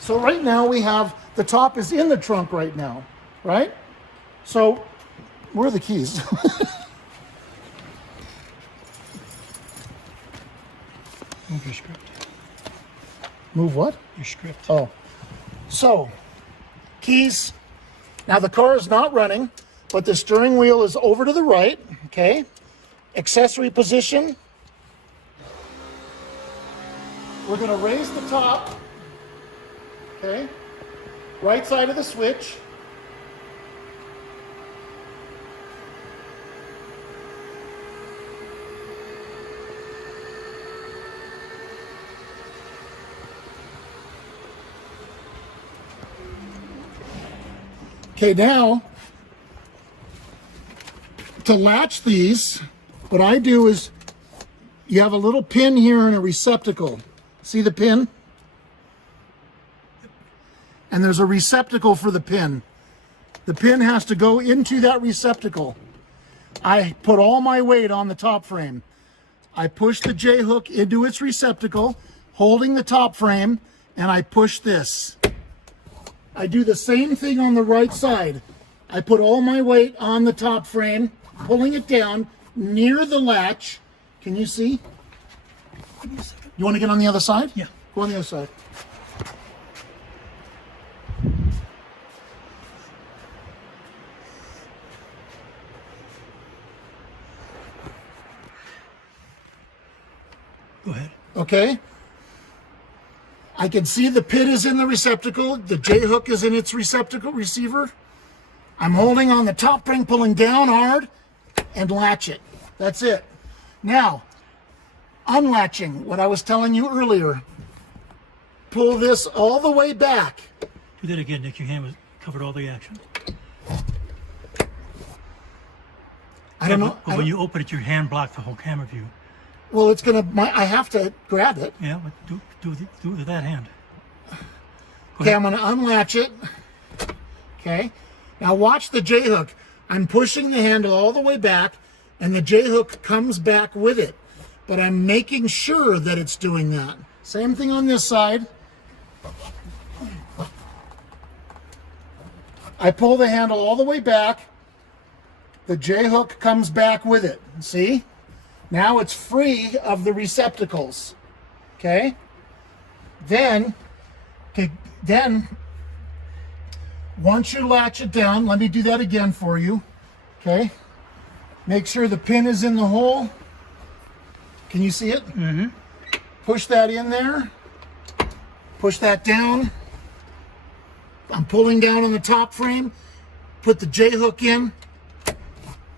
So right now we have, the top is in the trunk right now, right? So, where are the keys? Move your script. Move what? Your script. Oh. So, keys. Now the car is not running, but the steering wheel is over to the right, okay? Accessory position. We're gonna raise the top, okay? Right side of the switch. Okay, now, to latch these, what I do is, you have a little pin here and a receptacle. See the pin? And there's a receptacle for the pin. The pin has to go into that receptacle. I put all my weight on the top frame. I push the J-hook into its receptacle, holding the top frame, and I push this. I do the same thing on the right side. I put all my weight on the top frame, pulling it down near the latch. Can you see? You want to get on the other side? Yeah. Go on the other side. Go ahead. Okay. I can see the pin is in the receptacle. The J-hook is in its receptacle receiver. I'm holding on the top ring, pulling down hard, and latch it. That's it. Now, unlatching, what I was telling you earlier. Pull this all the way back. Do that again, Nick. Your hand was covered all the action. I don't know. But when you open it, your hand blocked the whole camera view. Well, it's gonna. I have to grab it. Yeah, but do it with that hand. Okay, I'm gonna unlatch it. Okay. Now watch the J-hook. I'm pushing the handle all the way back, and the J-hook comes back with it. But I'm making sure that it's doing that. Same thing on this side. I pull the handle all the way back. The J-hook comes back with it. See? Now it's free of the receptacles. Okay? Then once you latch it down, let me do that again for you. Okay? Make sure the pin is in the hole. Can you see it? Mm-hmm. Push that in there. Push that down. I'm pulling down on the top frame. Put the J-hook in.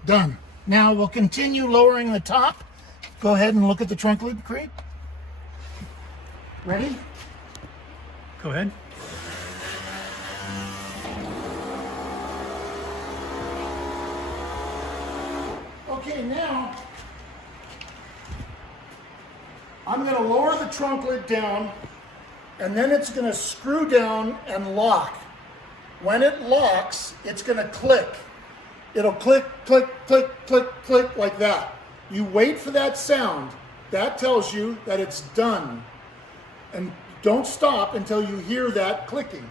Done. Now we'll continue lowering the top. Go ahead and look at the trunk lid, Creed. Ready? Go ahead. Okay, now I'm going to lower the trunk lid down, and then it's going to screw down and lock. When it locks, it's going to click. It'll click, click, click, click, click like that. You wait for that sound. That tells you that it's done. And don't stop until you hear that clicking.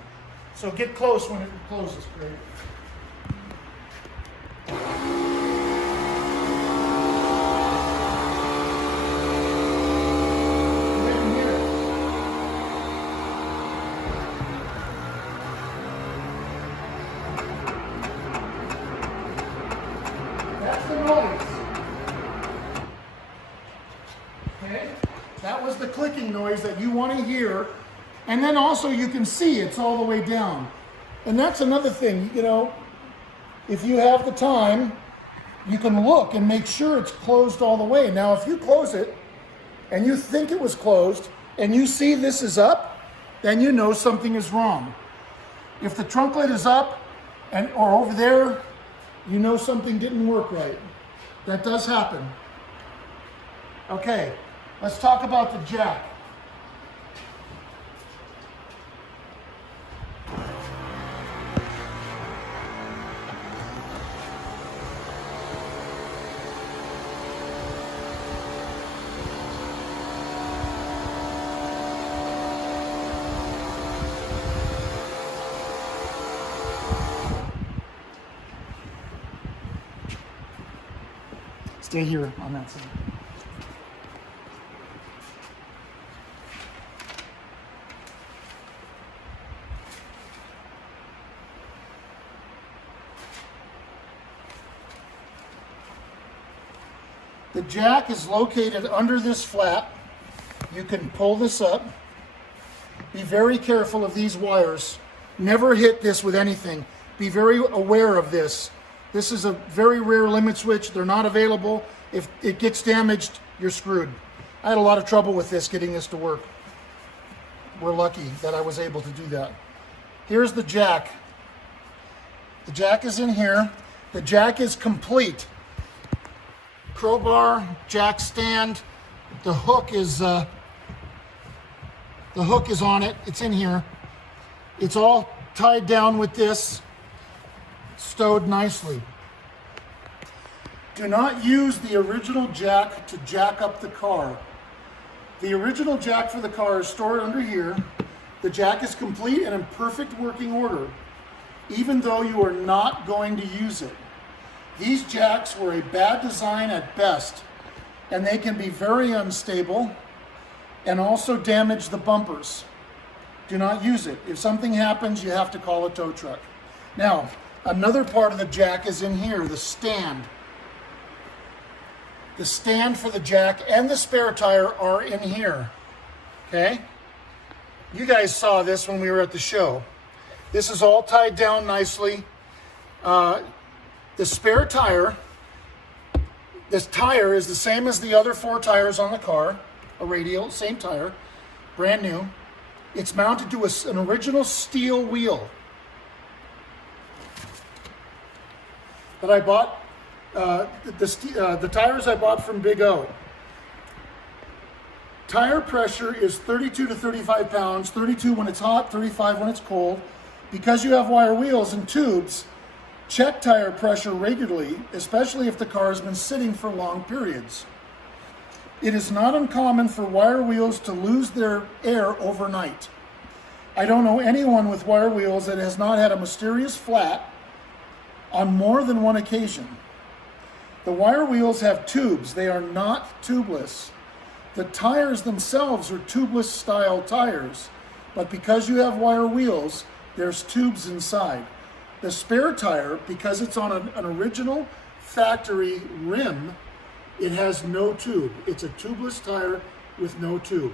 So get close when it closes, Craig. That's the noise. Okay? That was the clicking noise that you want to hear. And then also you can see it's all the way down. And that's another thing, you know, if you have the time, you can look and make sure it's closed all the way. Now, if you close it and you think it was closed and you see this is up, then you know something is wrong. If the trunk lid is up or over there, you know something didn't work right. That does happen. Okay, let's talk about the jack. Stay here on that side. The jack is located under this flap. You can pull this up. Be very careful of these wires. Never hit this with anything. Be very aware of this. This is a very rare limit switch. They're not available. If it gets damaged, you're screwed. I had a lot of trouble with this, getting this to work. We're lucky that I was able to do that. Here's the jack. The jack is in here. The jack is complete. Crowbar, jack stand. The hook is on it. It's in here. It's all tied down with this. Stowed nicely. Do not use the original jack to jack up the car. The original jack for the car is stored under here. The jack is complete and in perfect working order, even though you are not going to use it. These jacks were a bad design at best, and they can be very unstable and also damage the bumpers. Do not use it. If something happens, you have to call a tow truck. Now, another part of the jack is in here, the stand. The stand for the jack and the spare tire are in here, okay? You guys saw this when we were at the show. This is all tied down nicely. The spare tire, this tire is the same as the other 4 tires on the car, a radial, same tire, brand new. It's mounted to an original steel wheel that I bought. The tires I bought from Big O. Tire pressure is 32 to 35 pounds, 32 when it's hot, 35 when it's cold. Because you have wire wheels and tubes, check tire pressure regularly, especially if the car has been sitting for long periods. It is not uncommon for wire wheels to lose their air overnight. I don't know anyone with wire wheels that has not had a mysterious flat on more than one occasion. The wire wheels have tubes. They are not tubeless. The tires themselves are tubeless style tires, but because you have wire wheels, there's tubes inside. The spare tire, because it's on an original factory rim, it has no tube. It's a tubeless tire with no tube.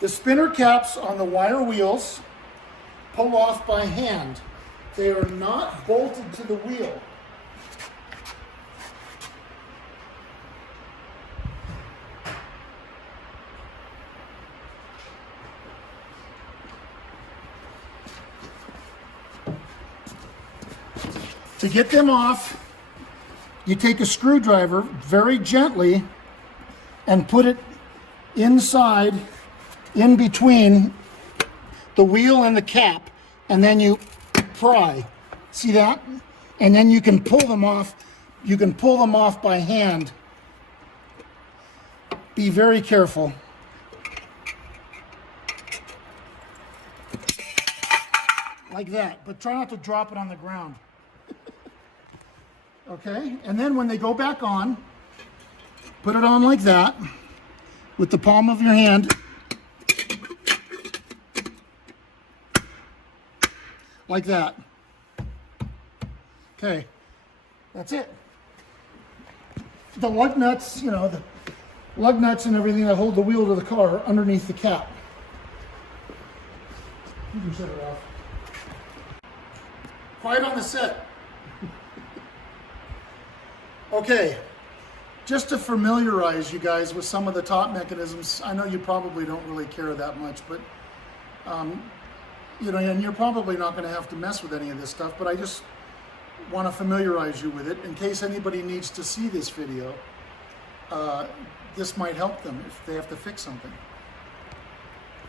The spinner caps on the wire wheels pull off by hand. They are not bolted to the wheel. To get them off, you take a screwdriver very gently and put it inside, in between the wheel and the cap, and then you pry. See that? And then you can pull them off. You can pull them off by hand. Be very careful. Like that, but try not to drop it on the ground. Okay, and then when they go back on, put it on like that with the palm of your hand. Like that. Okay, that's it. The lug nuts, you know, the lug nuts and everything that hold the wheel to the car are underneath the cap. You can shut it off. Quiet on the set. Okay, just to familiarize you guys with some of the top mechanisms, I know you probably don't really care that much, but you know, and you're probably not going to have to mess with any of this stuff, but I just want to familiarize you with it in case anybody needs to see this video. This might help them if they have to fix something.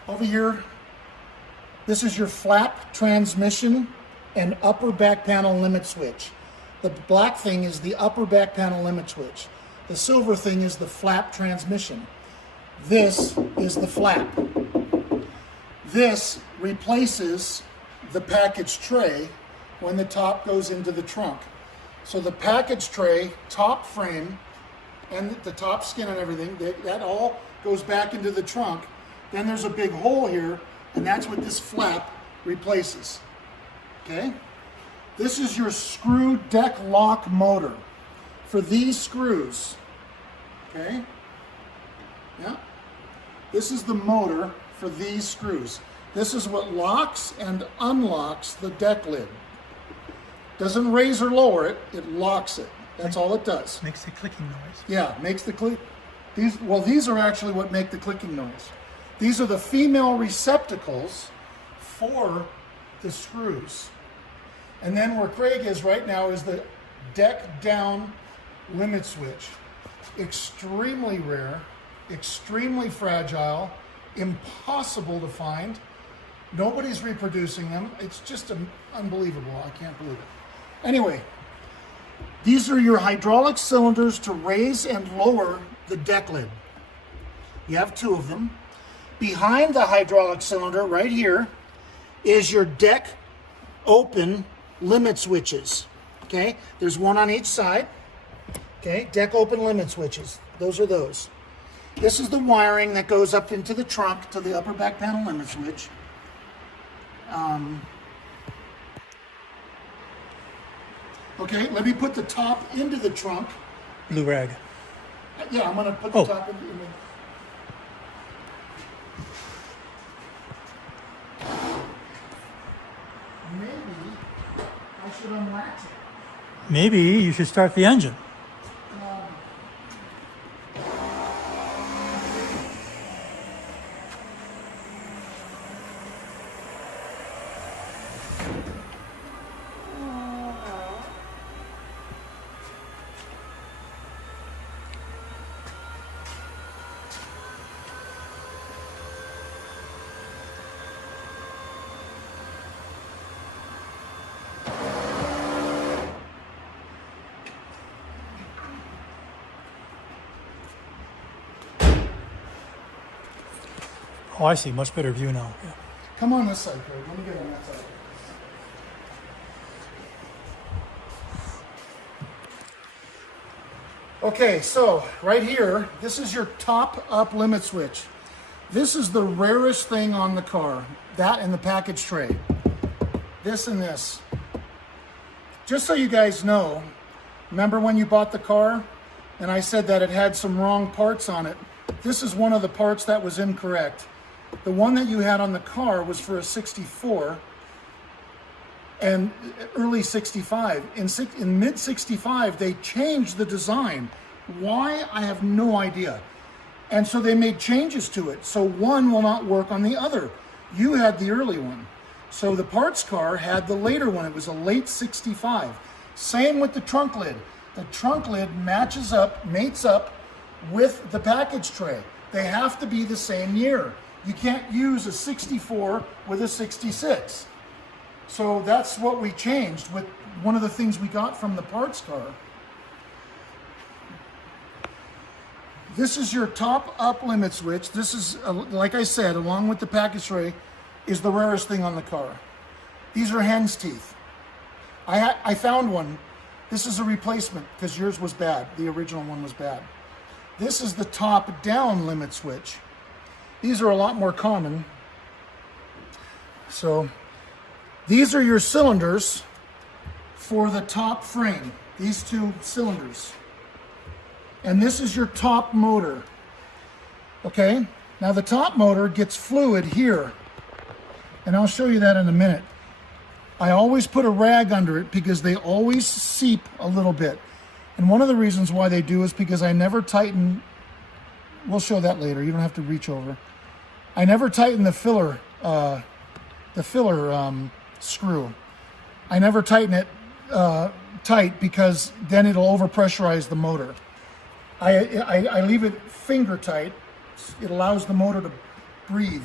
Over here, this is your flap transmission and upper back panel limit switch. The black thing is the upper back panel limit switch. The silver thing is the flap transmission. This is the flap. This replaces the package tray when the top goes into the trunk. So the package tray, top frame, and the top skin and everything, that all goes back into the trunk. Then there's a big hole here, and that's what this flap replaces. Okay? This is your screw deck lock motor for these screws. Okay? Yeah. This is the motor for these screws. This is what locks and unlocks the deck lid. Doesn't raise or lower it, it locks it. That's all it does. Makes the clicking noise. Yeah, makes the click. These are actually what make the clicking noise. These are the female receptacles for the screws. And then where Craig is right now is the deck down limit switch. Extremely rare, extremely fragile, impossible to find. Nobody's reproducing them. It's just unbelievable. I can't believe it. Anyway, these are your hydraulic cylinders to raise and lower the deck lid. You have two of them. Behind the hydraulic cylinder right here is your deck open limit switches. Okay, there's one on each side. Okay, deck open limit switches. Those are those. This is the wiring that goes up into the trunk to the upper back panel limit switch. Okay, let me put the top into the trunk. Blue rag. Yeah, I'm gonna put the top in the... Maybe I should unlatch it. Maybe you should start the engine. Oh, I see. Much better view now. Yeah. Come on this side, Craig. Let me get on that side. Okay, so right here, this is your top up limit switch. This is the rarest thing on the car. That and the package tray. This and this. Just so you guys know, remember when you bought the car and I said that it had some wrong parts on it? This is one of the parts that was incorrect. The one that you had on the car was for a 64 and early 65. In mid 65, they changed the design. Why? I have no idea. And so they made changes to it. So one will not work on the other. You had the early one. So the parts car had the later one. It was a late 65. Same with the trunk lid. The trunk lid mates up with the package tray. They have to be the same year. You can't use a 64 with a 66. So that's what we changed with one of the things we got from the parts car. This is your top up limit switch. This is, like I said, along with the package tray, is the rarest thing on the car. These are hen's teeth. I found one. This is a replacement because yours was bad. The original one was bad. This is the top down limit switch. These are a lot more common. So these are your cylinders for the top frame. These two cylinders. And this is your top motor. Okay, now the top motor gets fluid here. And I'll show you that in a minute. I always put a rag under it because they always seep a little bit. And one of the reasons why they do is because I never tighten, we'll show that later, you don't have to reach over. I never tighten the filler screw. I never tighten it tight because then it'll overpressurize the motor. I leave it finger tight. It allows the motor to breathe.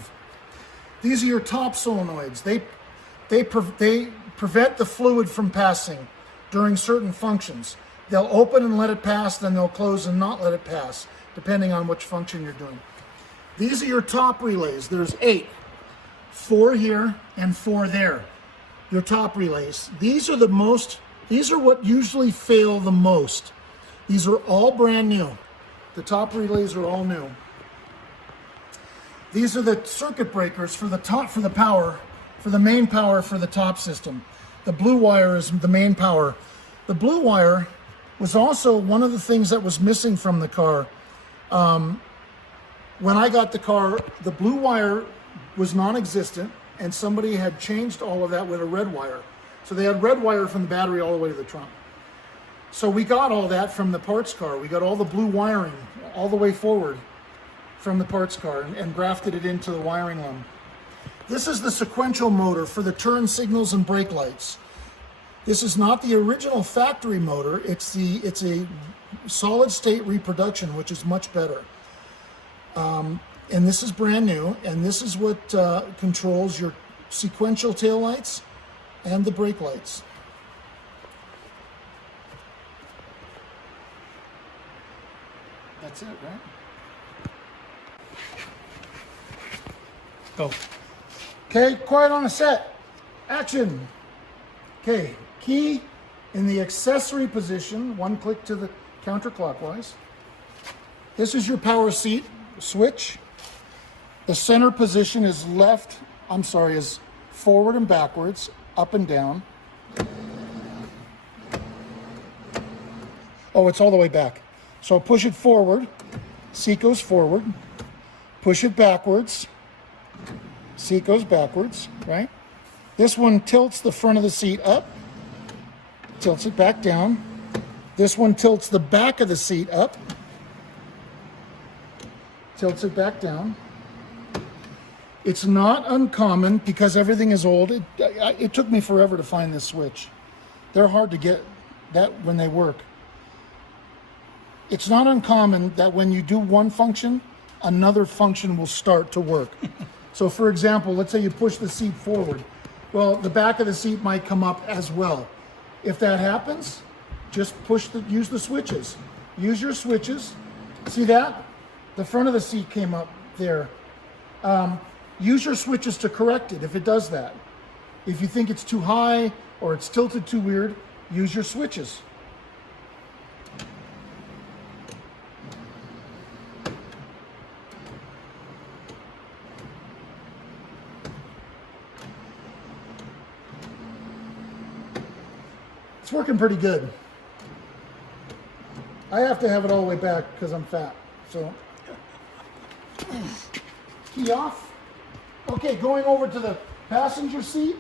These are your top solenoids. They prevent the fluid from passing during certain functions. They'll open and let it pass, then they'll close and not let it pass, depending on which function you're doing. These are your top relays. There's 8. 4 here and 4 there. Your top relays. These are what usually fail the most. These are all brand new. The top relays are all new. These are the circuit breakers for the power, for the main power for the top system. The blue wire is the main power. The blue wire was also one of the things that was missing from the car. When I got the car, the blue wire was non-existent, and somebody had changed all of that with a red wire. So they had red wire from the battery all the way to the trunk. So we got all that from the parts car. We got all the blue wiring all the way forward from the parts car and grafted it into the wiring loom. This is the sequential motor for the turn signals and brake lights. This is not the original factory motor. It's a solid state reproduction, which is much better. And this is brand new, and this is what controls your sequential tail lights and the brake lights. That's it, right? Go. Okay, quiet on the set. Action. Okay, key in the accessory position, one click to the counterclockwise. This is your power seat switch. The center position is is forward and backwards, up and down. Oh, it's all the way back. So push it forward, seat goes forward. Push it backwards, seat goes backwards, right? This one tilts the front of the seat up, tilts it back down. This one tilts the back of the seat up, tilts it back down. It's not uncommon because everything is old. It took me forever to find this switch. They're hard to get that when they work. It's not uncommon that when you do one function, another function will start to work. So for example, let's say you push the seat forward. Well, the back of the seat might come up as well. If that happens, just use the switches. Use your switches. See that? The front of the seat came up there. Use your switches to correct it if it does that. If you think it's too high or it's tilted too weird, use your switches. It's working pretty good. I have to have it all the way back because I'm fat. So, key off. Okay, going over to the passenger seat.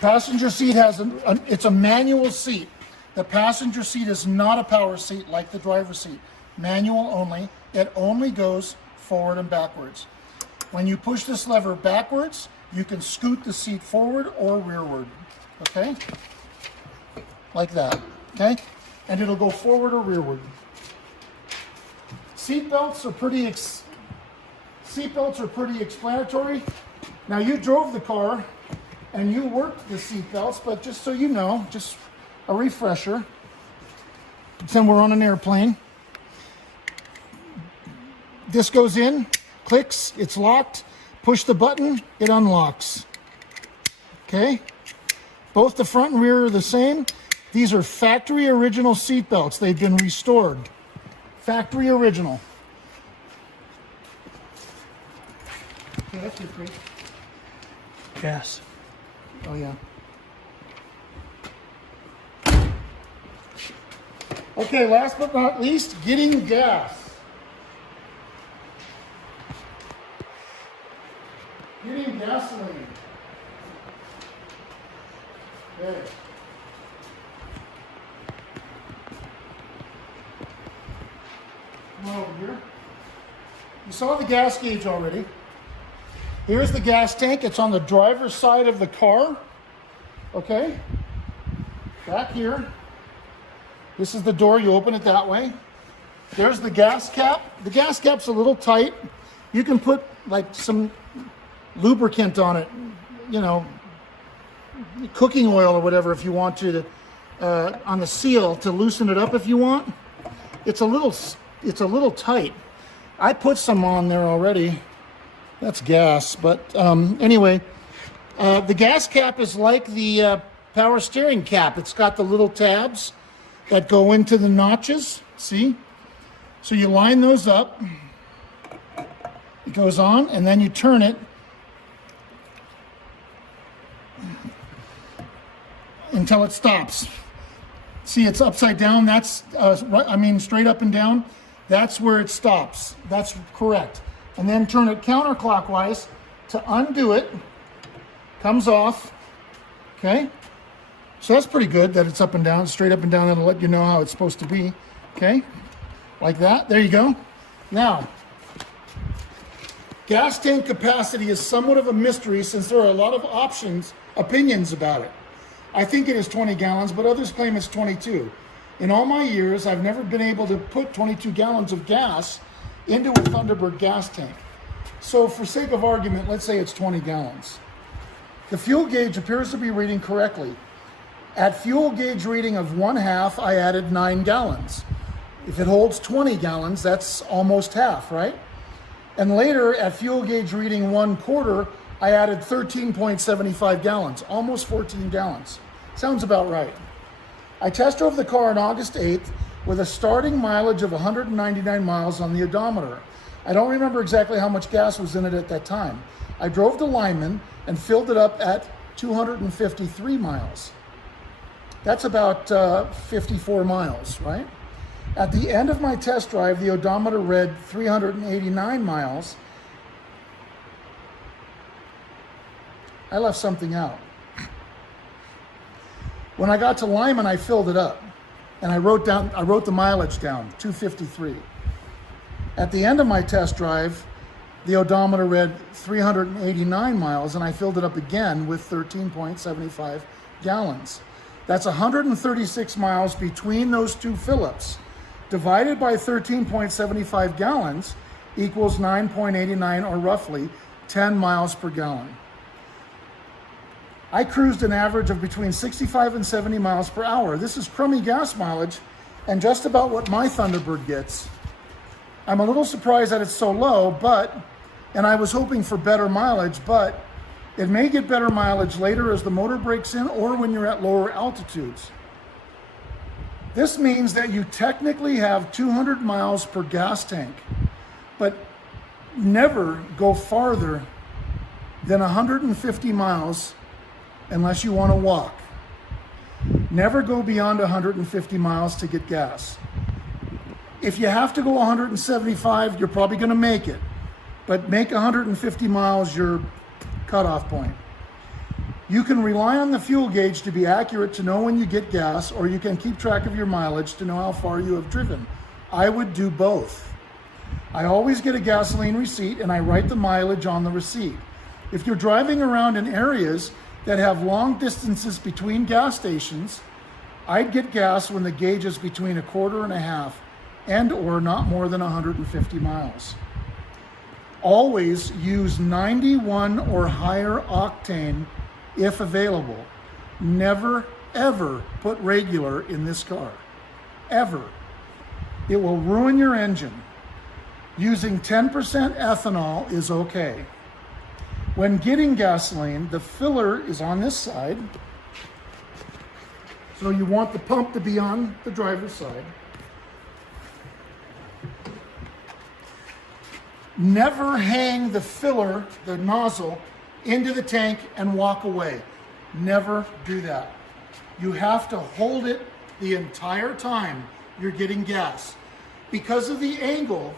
Passenger seat has it's a manual seat. The passenger seat is not a power seat like the driver's seat. Manual only. It only goes forward and backwards. When you push this lever backwards, you can scoot the seat forward or rearward. Okay? Like that. Okay? And it'll go forward or rearward. Seat belts are pretty explanatory. Now you drove the car and you worked the seat belts, but just so you know, just a refresher. Pretend we're on an airplane. This goes in, clicks, it's locked. Push the button, it unlocks. Okay? Both the front and rear are the same. These are factory original seat belts. They've been restored. Factory original. Okay, that's good, Chris. Gas. Oh, yeah. Okay, last but not least, getting gas. Getting gasoline. Okay. Come on over here. You saw the gas gauge already. Here's the gas tank. It's on the driver's side of the car. Okay. Back here. This is the door. You open it that way. There's the gas cap. The gas cap's a little tight. You can put like some lubricant on it, you know, cooking oil or whatever if you want to, on the seal to loosen it up if you want. It's a little tight. I put some on there already. That's gas, but anyway, the gas cap is like the power steering cap. It's got the little tabs that go into the notches, see? So you line those up, it goes on, and then you turn it until it stops. See, it's upside down, that's, straight up and down. That's where it stops. That's correct. And then turn it counterclockwise to undo it. Comes off. Okay? So that's pretty good that it's up and down, straight up and down. That'll let you know how it's supposed to be. Okay? Like that. There you go. Now, gas tank capacity is somewhat of a mystery since there are a lot of opinions about it. I think it is 20 gallons, but others claim it's 22. In all my years, I've never been able to put 22 gallons of gas into a Thunderbird gas tank. So for sake of argument, let's say it's 20 gallons. The fuel gauge appears to be reading correctly. At fuel gauge reading of 1/2, I added 9 gallons. If it holds 20 gallons, that's almost half, right? And later at fuel gauge reading 1/4, I added 13.75 gallons, almost 14 gallons. Sounds about right. I test drove the car on August 8th with a starting mileage of 199 miles on the odometer. I don't remember exactly how much gas was in it at that time. I drove to Lyman and filled it up at 253 miles. That's about 54 miles, right? At the end of my test drive, the odometer read 389 miles. I left something out. When I got to Lyman, I filled it up. And I wrote the mileage down, 253. At the end of my test drive, the odometer read 389 miles, and I filled it up again with 13.75 gallons. That's 136 miles between those two fill-ups. Divided by 13.75 gallons equals 9.89, or roughly 10 miles per gallon. I cruised an average of between 65 and 70 miles per hour. This is crummy gas mileage and just about what my Thunderbird gets. I'm a little surprised that it's so low, and I was hoping for better mileage, but it may get better mileage later as the motor breaks in or when you're at lower altitudes. This means that you technically have 200 miles per gas tank, but never go farther than 150 miles unless you want to walk. Never go beyond 150 miles to get gas. If you have to go 175, you're probably going to make it, but make 150 miles your cutoff point. You can rely on the fuel gauge to be accurate to know when you get gas, or you can keep track of your mileage to know how far you have driven. I would do both. I always get a gasoline receipt and I write the mileage on the receipt. If you're driving around in areas that have long distances between gas stations, I'd get gas when the gauge is between 1.25 and and or not more than 150 miles. Always use 91 or higher octane if available. Never, ever put regular in this car. Ever. It will ruin your engine. Using 10% ethanol is okay. When getting gasoline, the filler is on this side. So you want the pump to be on the driver's side. Never hang the filler, the nozzle, into the tank and walk away. Never do that. You have to hold it the entire time you're getting gas. Because of the angle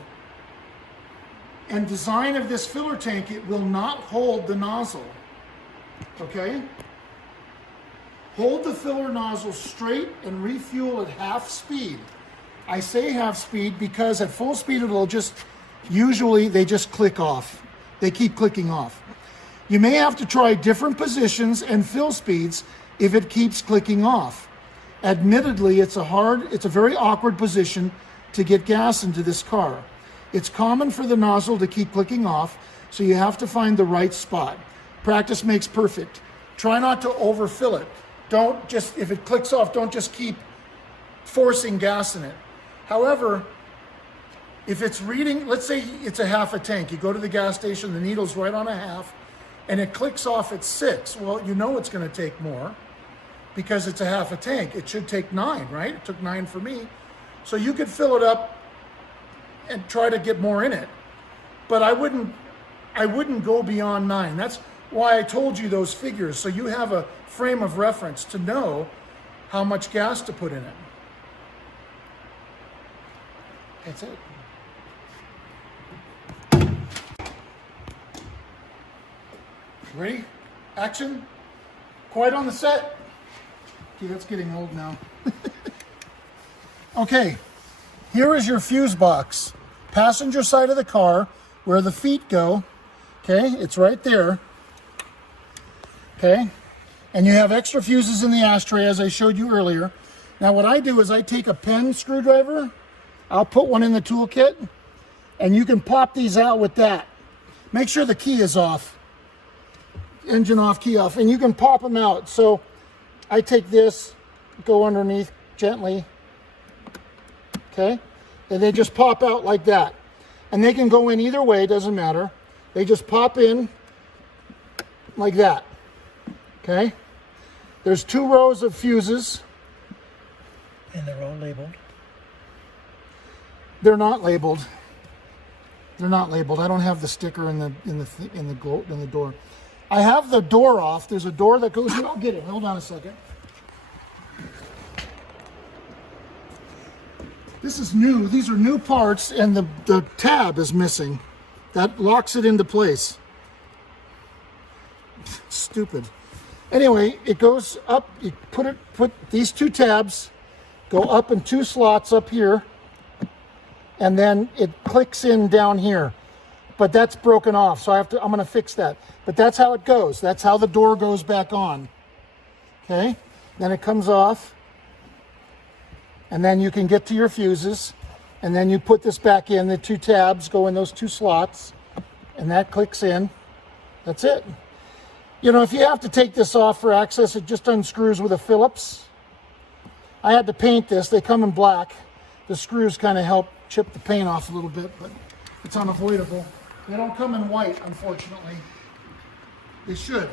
and design of this filler tank, it will not hold the nozzle. Okay? Hold the filler nozzle straight and refuel at half speed. I say half speed because at full speed it'll just, usually they just click off. They keep clicking off. You may have to try different positions and fill speeds if it keeps clicking off. Admittedly, it's a very awkward position to get gas into this car. It's common for the nozzle to keep clicking off, so you have to find the right spot. Practice makes perfect. Try not to overfill it. Don't just, if it clicks off, don't just keep forcing gas in it. However, if it's reading, let's say it's a half a tank, you go to the gas station, the needle's right on a half, and it clicks off at 6. Well, you know it's going to take more because it's a half a tank. It should take 9, right? It took 9 for me. So you could fill it up and try to get more in it. But I wouldn't go beyond 9. That's why I told you those figures, so you have a frame of reference to know how much gas to put in it. That's it. Ready? Action. Quiet on the set. Okay, that's getting old now. Okay, here is your fuse box. Passenger side of the car, where the feet go. Okay, it's right there. Okay, and you have extra fuses in the ashtray as I showed you earlier. Now what I do is I take a pen screwdriver, I'll put one in the toolkit, and you can pop these out with that. Make sure the key is off. Engine off, key off, and you can pop them out. So I take this, go underneath gently, okay, and they just pop out like that. And they can go in either way, doesn't matter. They just pop in like that, okay. There's 2 rows of fuses. And they're all labeled. They're not labeled. They're not labeled. I don't have the sticker in the door. I have the door off. There's a door that goes here. I'll get it. Hold on a second. This is new. These are new parts, and the tab is missing. That locks it into place. Stupid. Anyway, it goes up. You put these 2 tabs, go up in 2 slots up here, and then it clicks in down here. But that's broken off, so I'm going to fix that. But that's how it goes. That's how the door goes back on. Okay? Then it comes off. And then you can get to your fuses. And then you put this back in. The 2 tabs go in those 2 slots. And that clicks in. That's it. You know, if you have to take this off for access, it just unscrews with a Phillips. I had to paint this. They come in black. The screws kind of help chip the paint off a little bit, but it's unavoidable. They don't come in white, unfortunately. They should.